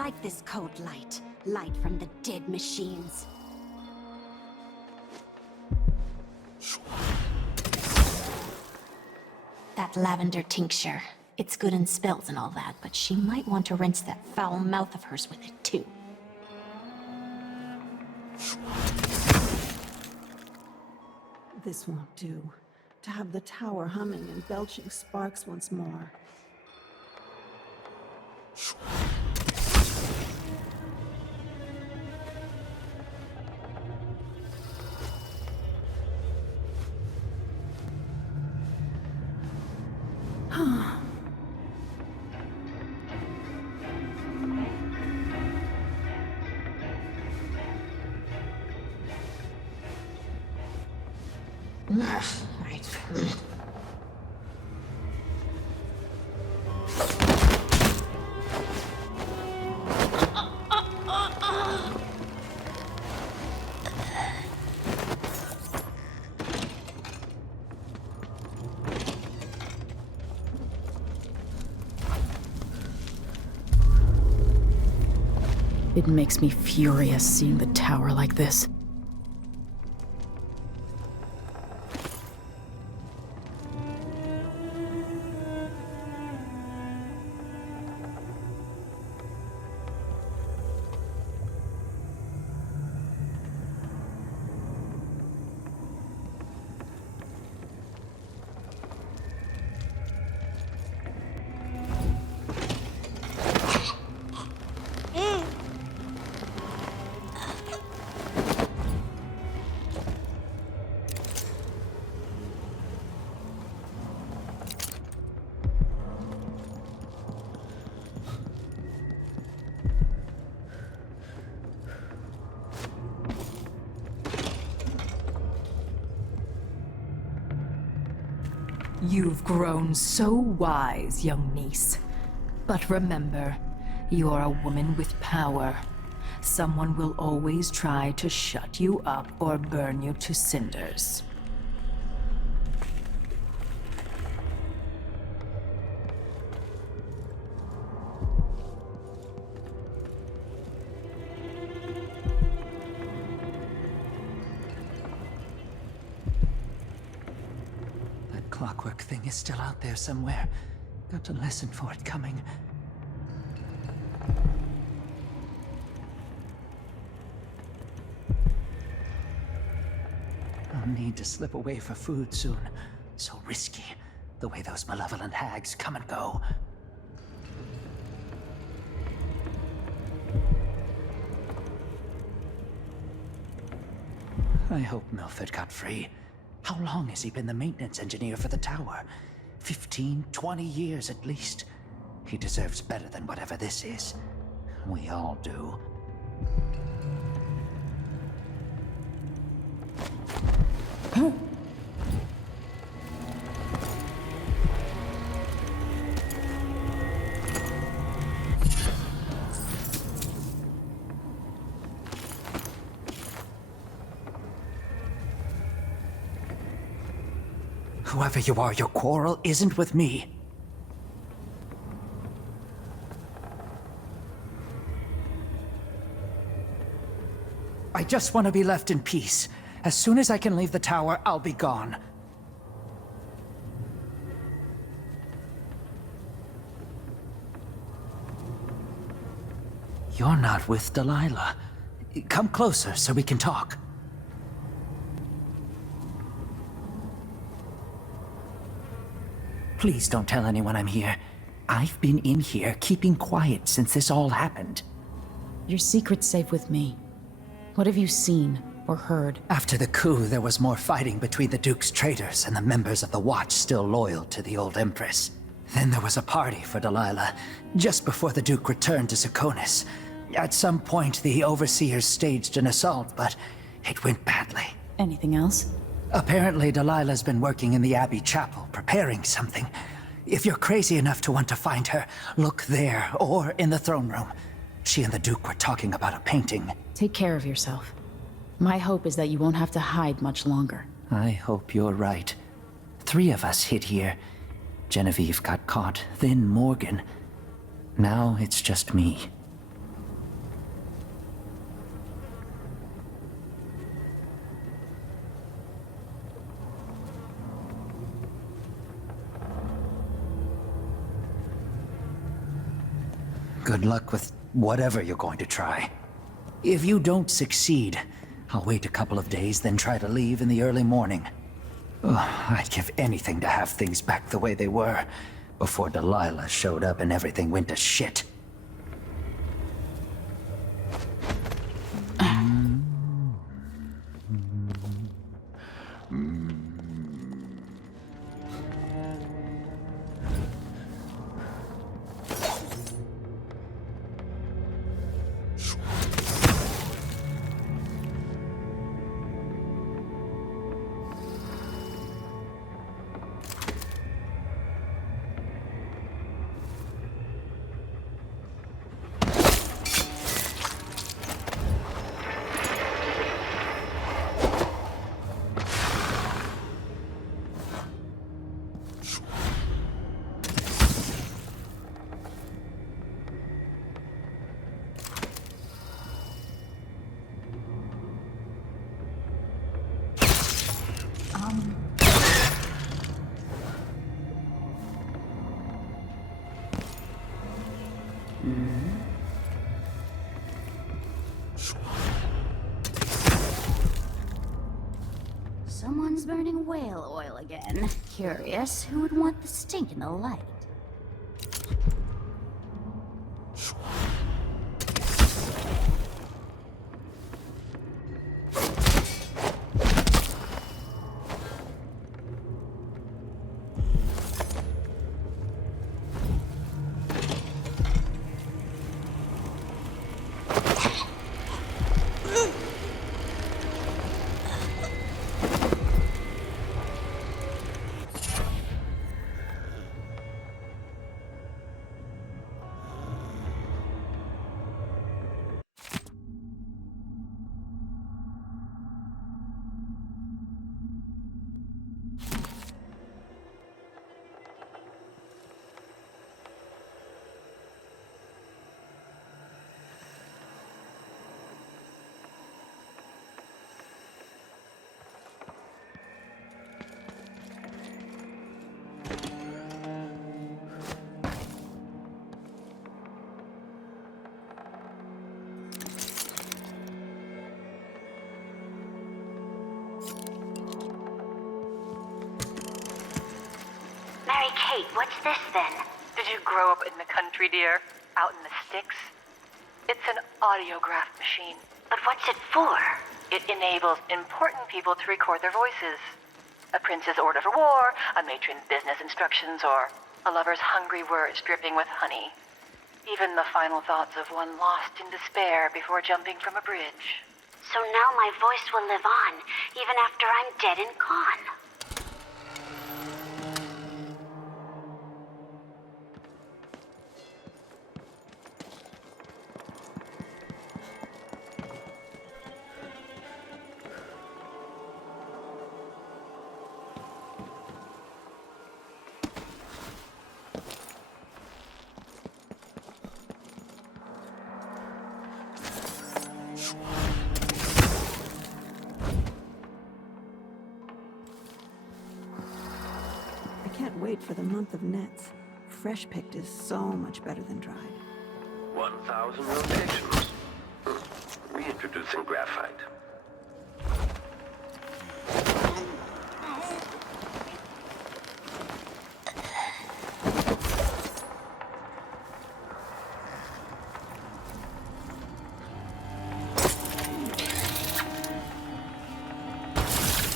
like this code light. Light from the dead machines. That lavender tincture. It's good in spells and all that, but she might want to rinse that foul mouth of hers with it too. This won't do. To have the tower humming and belching sparks once more. Right. It makes me furious seeing the tower like this. You've grown so wise, young niece. But remember, you're a woman with power. Someone will always try to shut you up or burn you to cinders. Clockwork thing is still out there somewhere. Got to listen for it coming. I'll need to slip away for food soon. So risky, the way those malevolent hags come and go. I hope Milford got free. How long has he been the maintenance engineer for the tower? 15, 20 years at least. He deserves better than whatever this is. We all do. Whoever you are, your quarrel isn't with me. I just want to be left in peace. As soon as I can leave the tower, I'll be gone. You're not with Delilah. Come closer so we can talk. Please don't tell anyone I'm here. I've been in here keeping quiet since this all happened. Your secret's safe with me. What have you seen or heard? After the coup, there was more fighting between the Duke's traitors and the members of the Watch still loyal to the old Empress. Then there was a party for Delilah, just before the Duke returned to Zakonis. At some point, the Overseers staged an assault, but it went badly. Anything else? Apparently, Delilah's been working in the Abbey Chapel, preparing something. If you're crazy enough to want to find her, look there, or in the throne room. She and the Duke were talking about a painting. Take care of yourself. My hope is that you won't have to hide much longer. I hope you're right. 3 of us hid here. Genevieve got caught, then Morgan. Now it's just me. Good luck with whatever you're going to try. If you don't succeed, I'll wait a couple of days, then try to leave in the early morning. I'd give anything to have things back the way they were, before Dalila showed up and everything went to shit. Someone's burning whale oil again. Curious who would want the stink in the light. Mary Kate, what's this then? Did you grow up in the country, dear? Out in the sticks? It's an audiograph machine. But what's it for? It enables important people to record their voices. A prince's order for war, a matron's business instructions, or a lover's hungry words dripping with honey. Even the final thoughts of one lost in despair before jumping from a bridge. So now my voice will live on, even after I'm dead and gone. Wait for the month of nets. Fresh picked is so much better than dried. 1,000 rotations. Reintroducing graphite.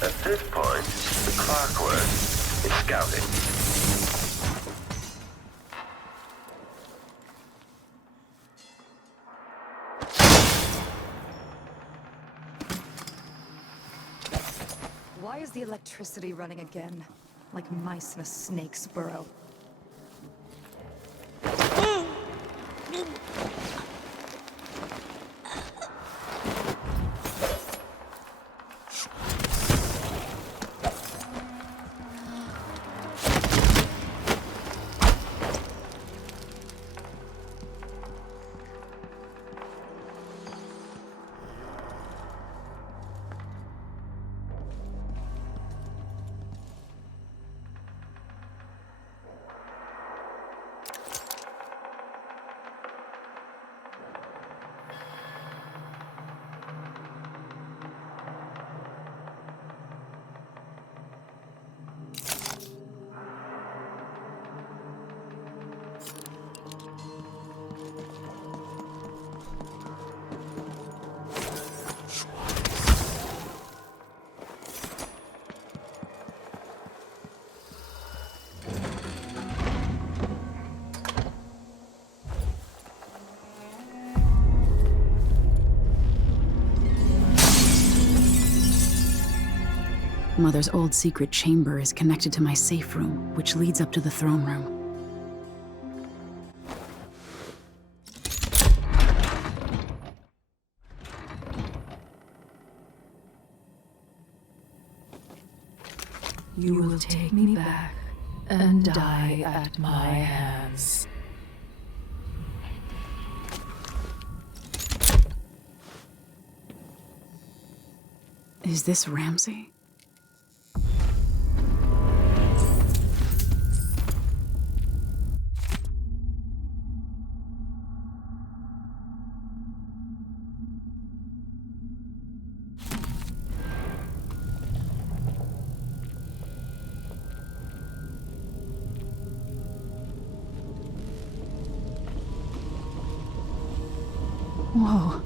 At this point, the clockwork is scouting. Why is the electricity running again? Like mice in a snake's burrow. Mother's old secret chamber is connected to my safe room, which leads up to the throne room. You will take me back and die at my hands. Is this Ramsay? Whoa.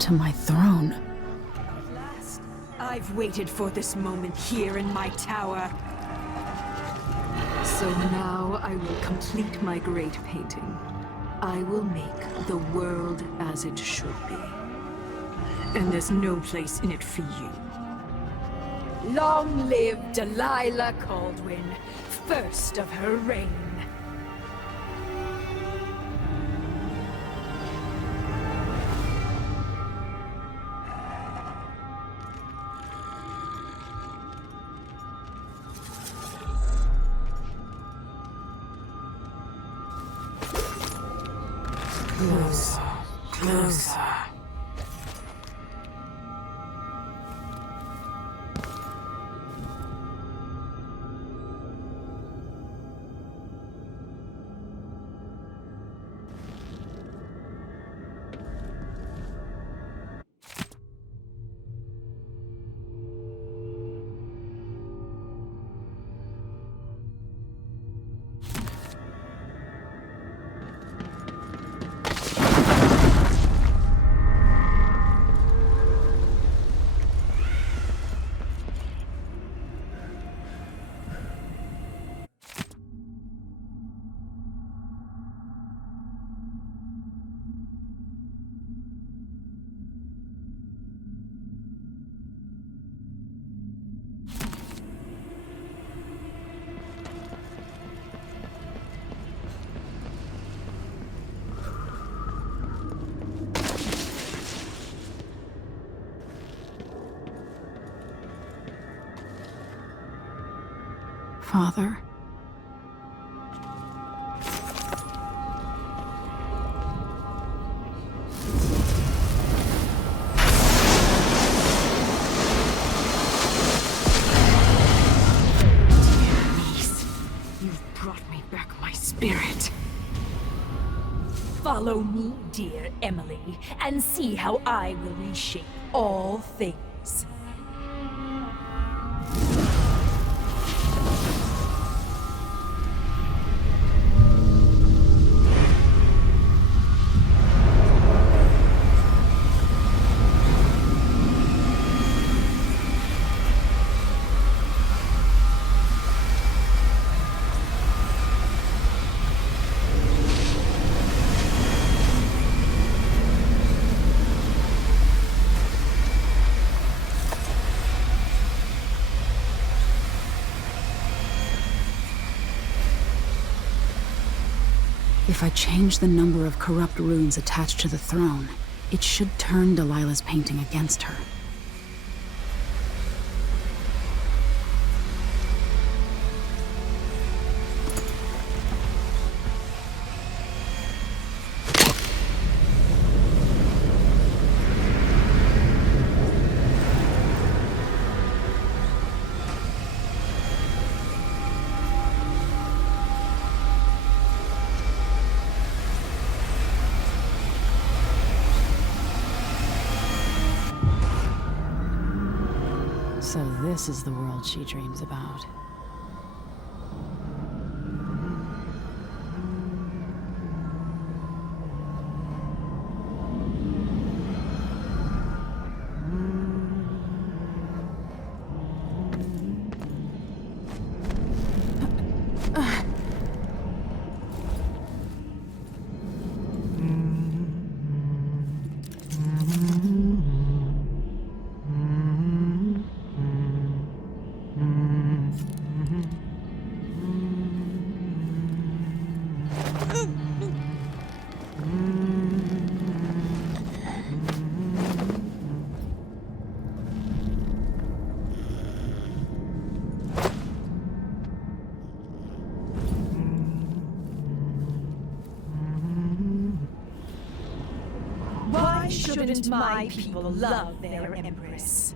To my throne. At last, I've waited for this moment here in my tower. So now I will complete my great painting. I will make the world as it should be. And there's no place in it for you. Long live Delilah Caldwin, first of her reign. Closer, closer. Father. You've brought me back my spirit. Follow me, dear Emily, and see how I will reshape all things. If I change the number of corrupt runes attached to the throne, it should turn Delilah's painting against her. So this is the world she dreams about. Shouldn't my people love their Empress?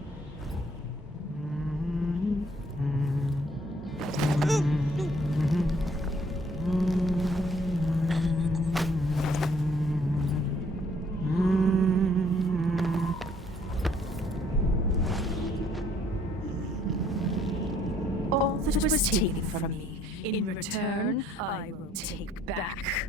All that was taken from me, in return, I will take back.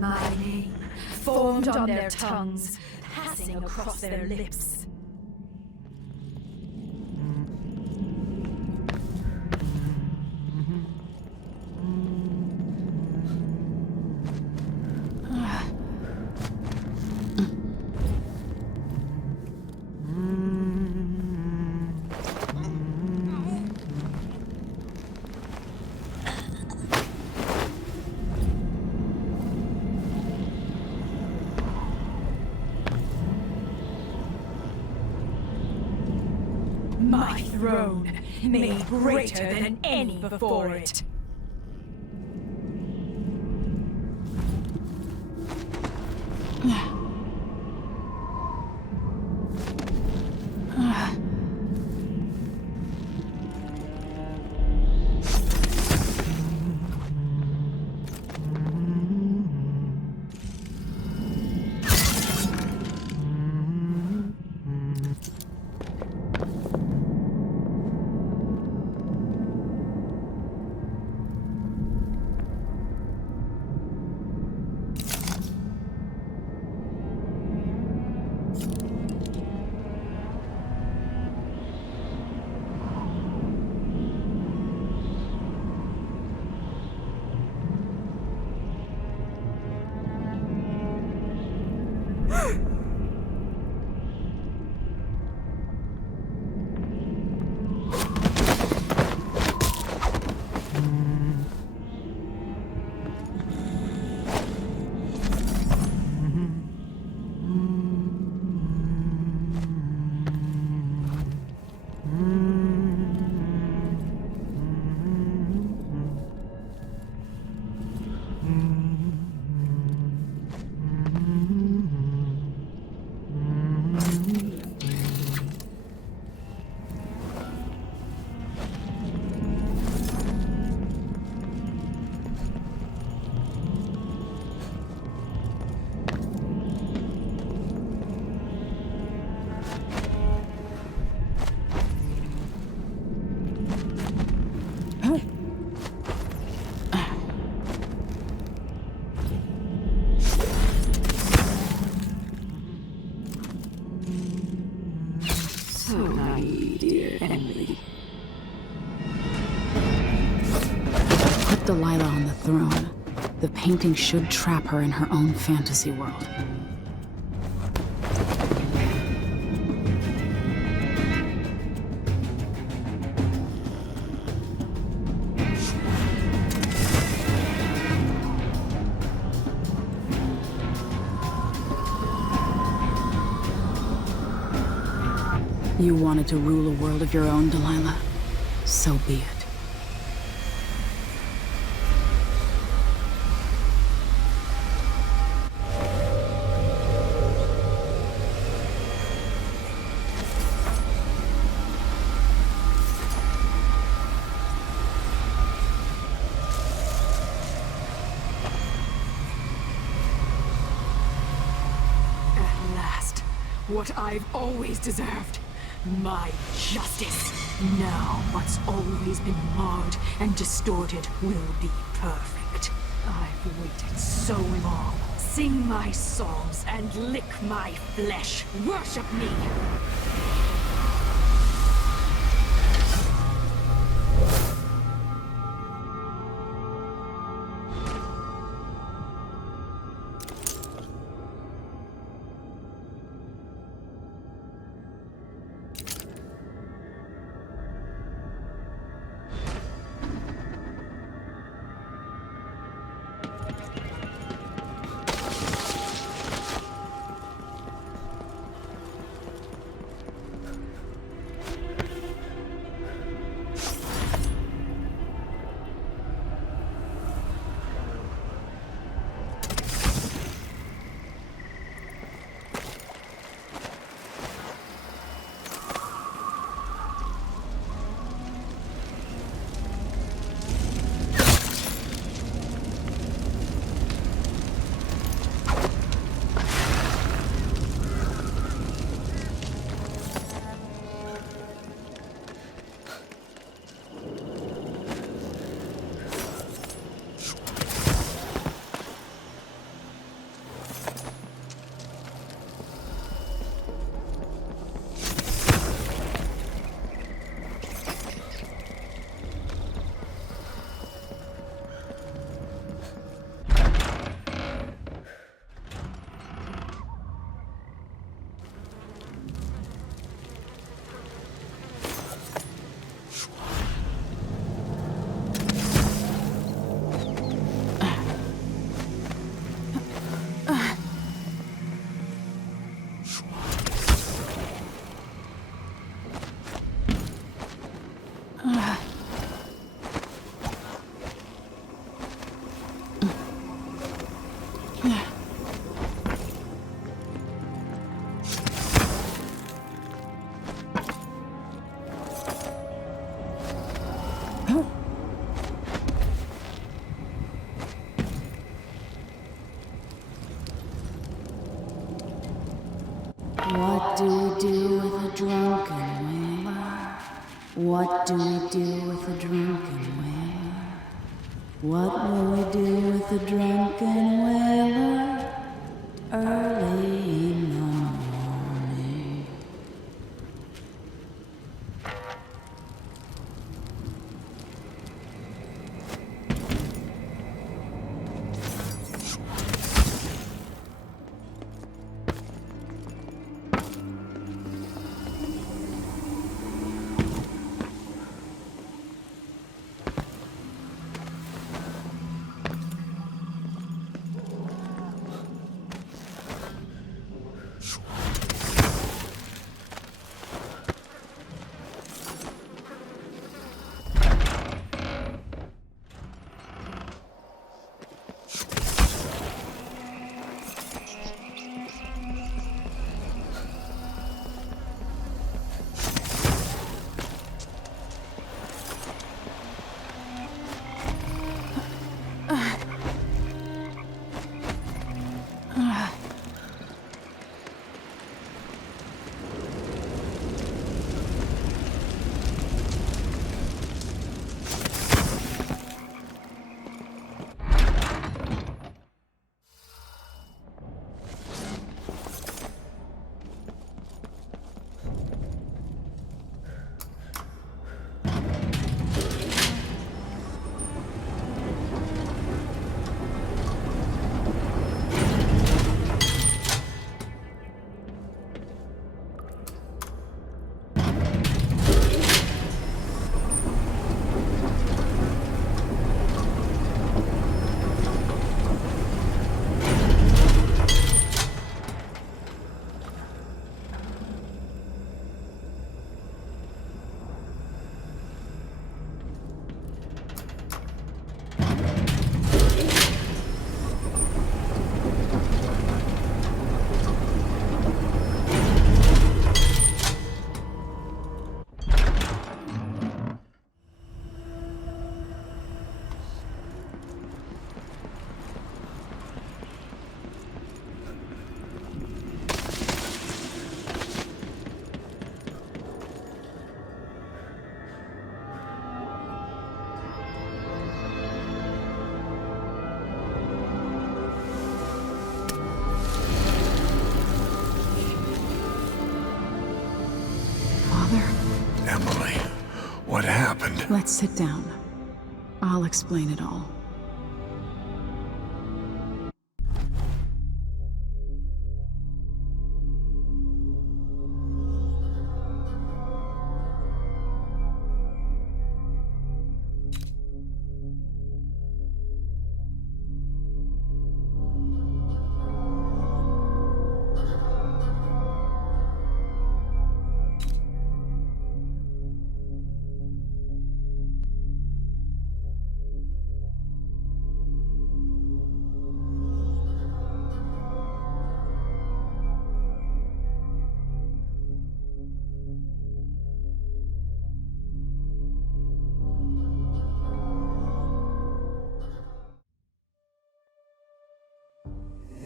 My name, formed on their tongues, passing across their lips. My throne, made greater than any before it. Dalileh on the throne, the painting should trap her in her own fantasy world. You wanted to rule a world of your own, Delilah. So be it. What I've always deserved. My justice. Now what's always been marred and distorted will be perfect. I've waited so long. Sing my songs and lick my flesh. Worship me. What do we do with a drunken whaler? What do we do with a drunken whaler? What will we do with a drunken whaler early in the morning? happened? Let's sit down. I'll explain it all.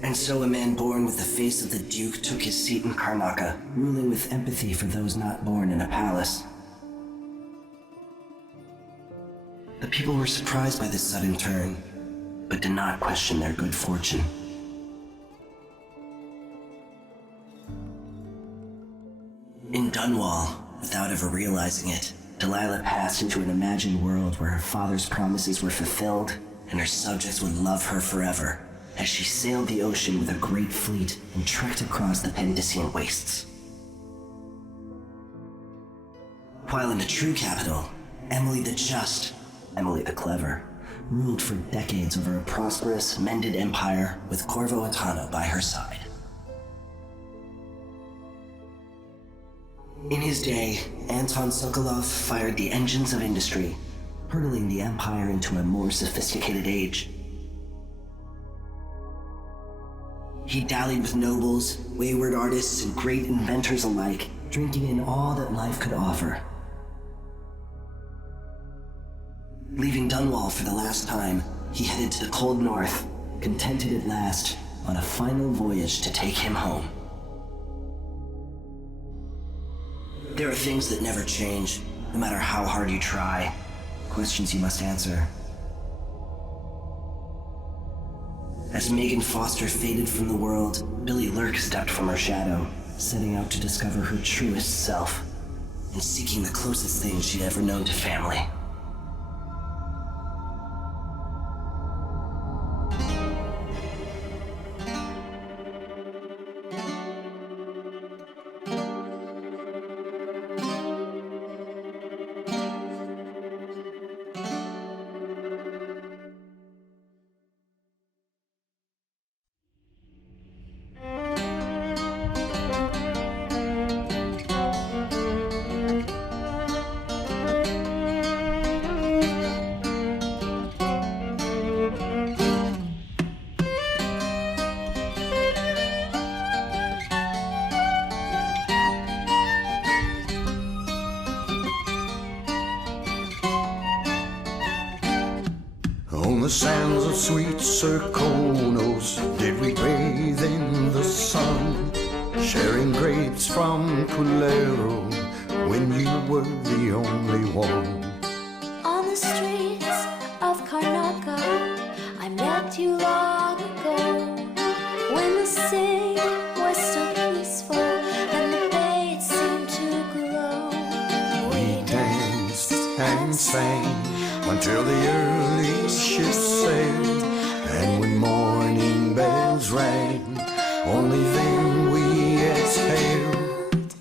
And so a man born with the face of the Duke took his seat in Karnaca, ruling with empathy for those not born in a palace. The people were surprised by this sudden turn, but did not question their good fortune. In Dunwall, without ever realizing it, Delilah passed into an imagined world where her father's promises were fulfilled and her subjects would love her forever, as she sailed the ocean with a great fleet and trekked across the Pendician wastes. While in the true capital, Emily the Just, Emily the Clever, ruled for decades over a prosperous, mended empire with Corvo Attano by her side. In his day, Anton Sokolov fired the engines of industry, hurtling the empire into a more sophisticated age. He dallied with nobles, wayward artists, and great inventors alike, drinking in all that life could offer. Leaving Dunwall for the last time, he headed to the cold north, contented at last, on a final voyage to take him home. There are things that never change, no matter how hard you try. Questions you must answer. As Megan Foster faded from the world, Billy Lurk stepped from her shadow, setting out to discover her truest self, and seeking the closest thing she'd ever known to family. On the sands of sweet Serkonos did we bathe in the sun, sharing grapes from Culero when you were the only one. On the streets of Karnaca, I met you long ago, when the city was so peaceful and the bay seemed to glow. We danced and sang until the early ships sailed, and when morning bells rang, only then we exhaled.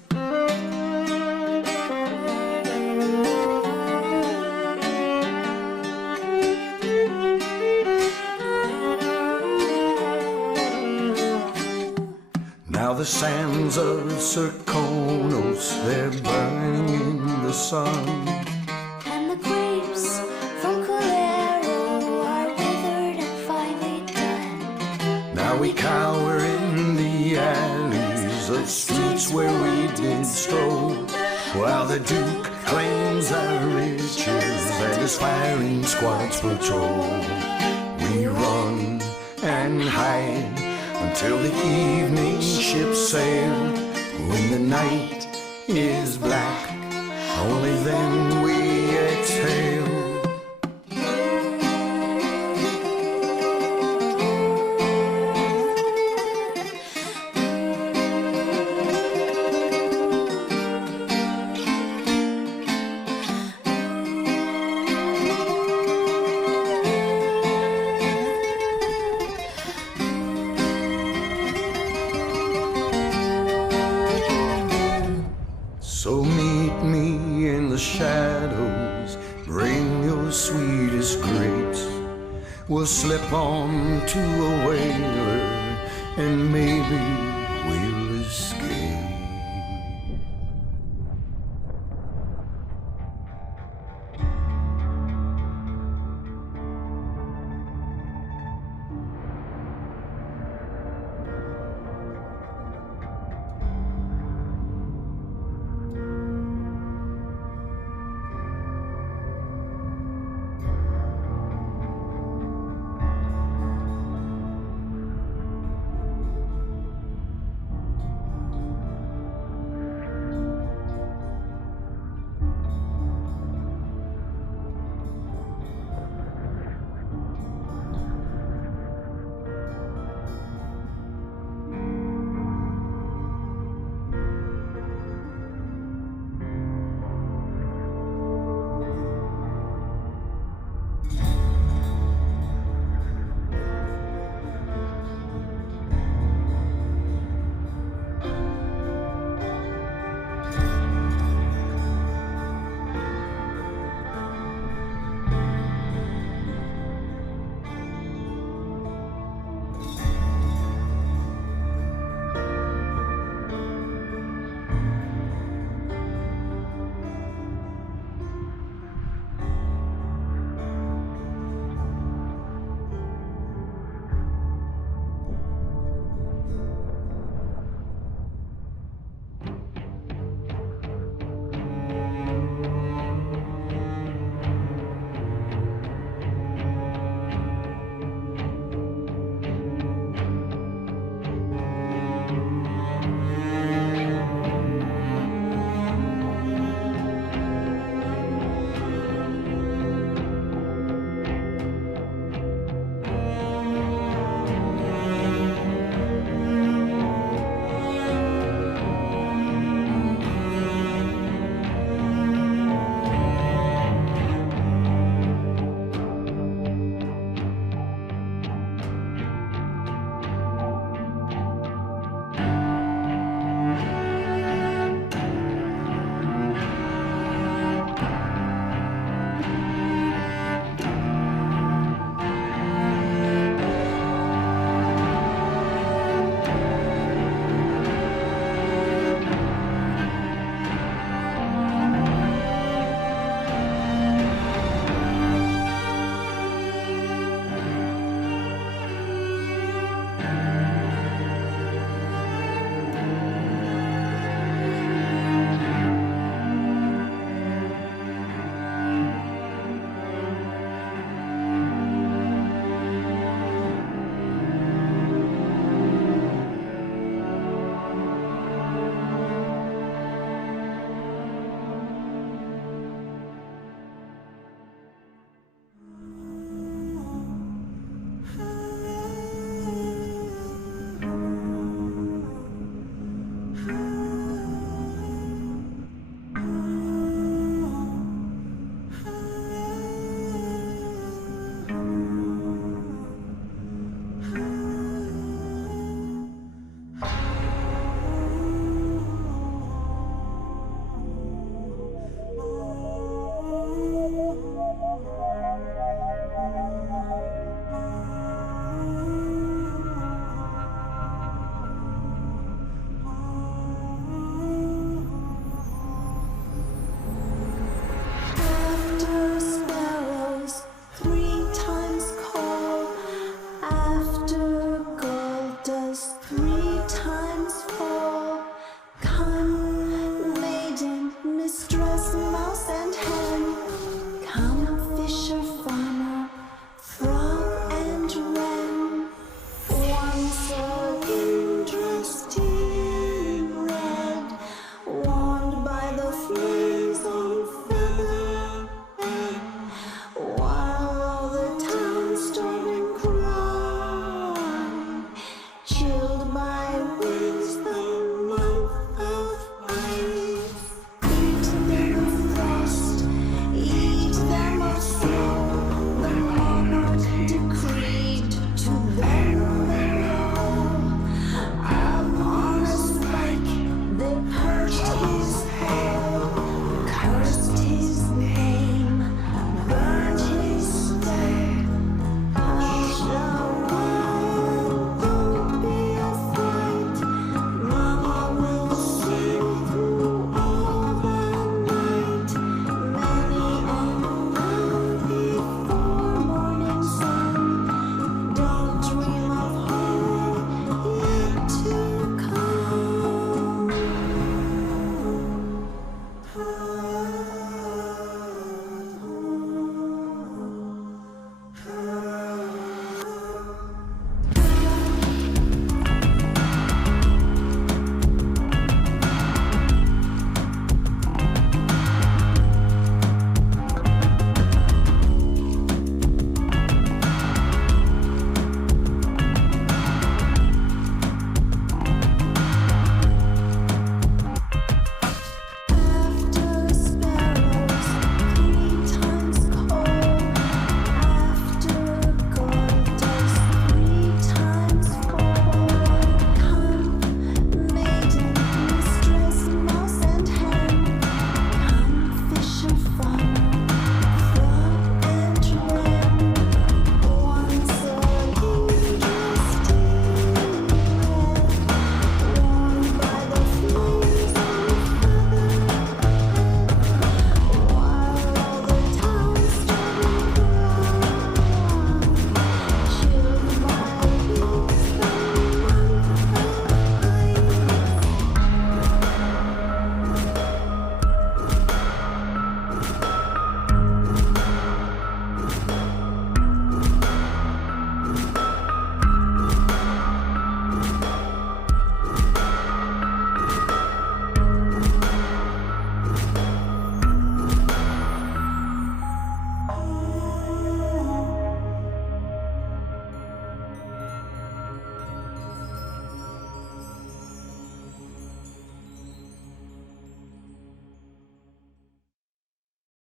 Now the sands of Serkonos, they're burning in the sun. And the grapes from Culero are withered and finely done. Now we cower in the alleys of streets where we did stroll, while the Duke claims our riches and his firing squads patrol. We run and hide until the evening ship sailed. When the night is black, only then we exhale. We'll slip on to a whaler and maybe we'll escape.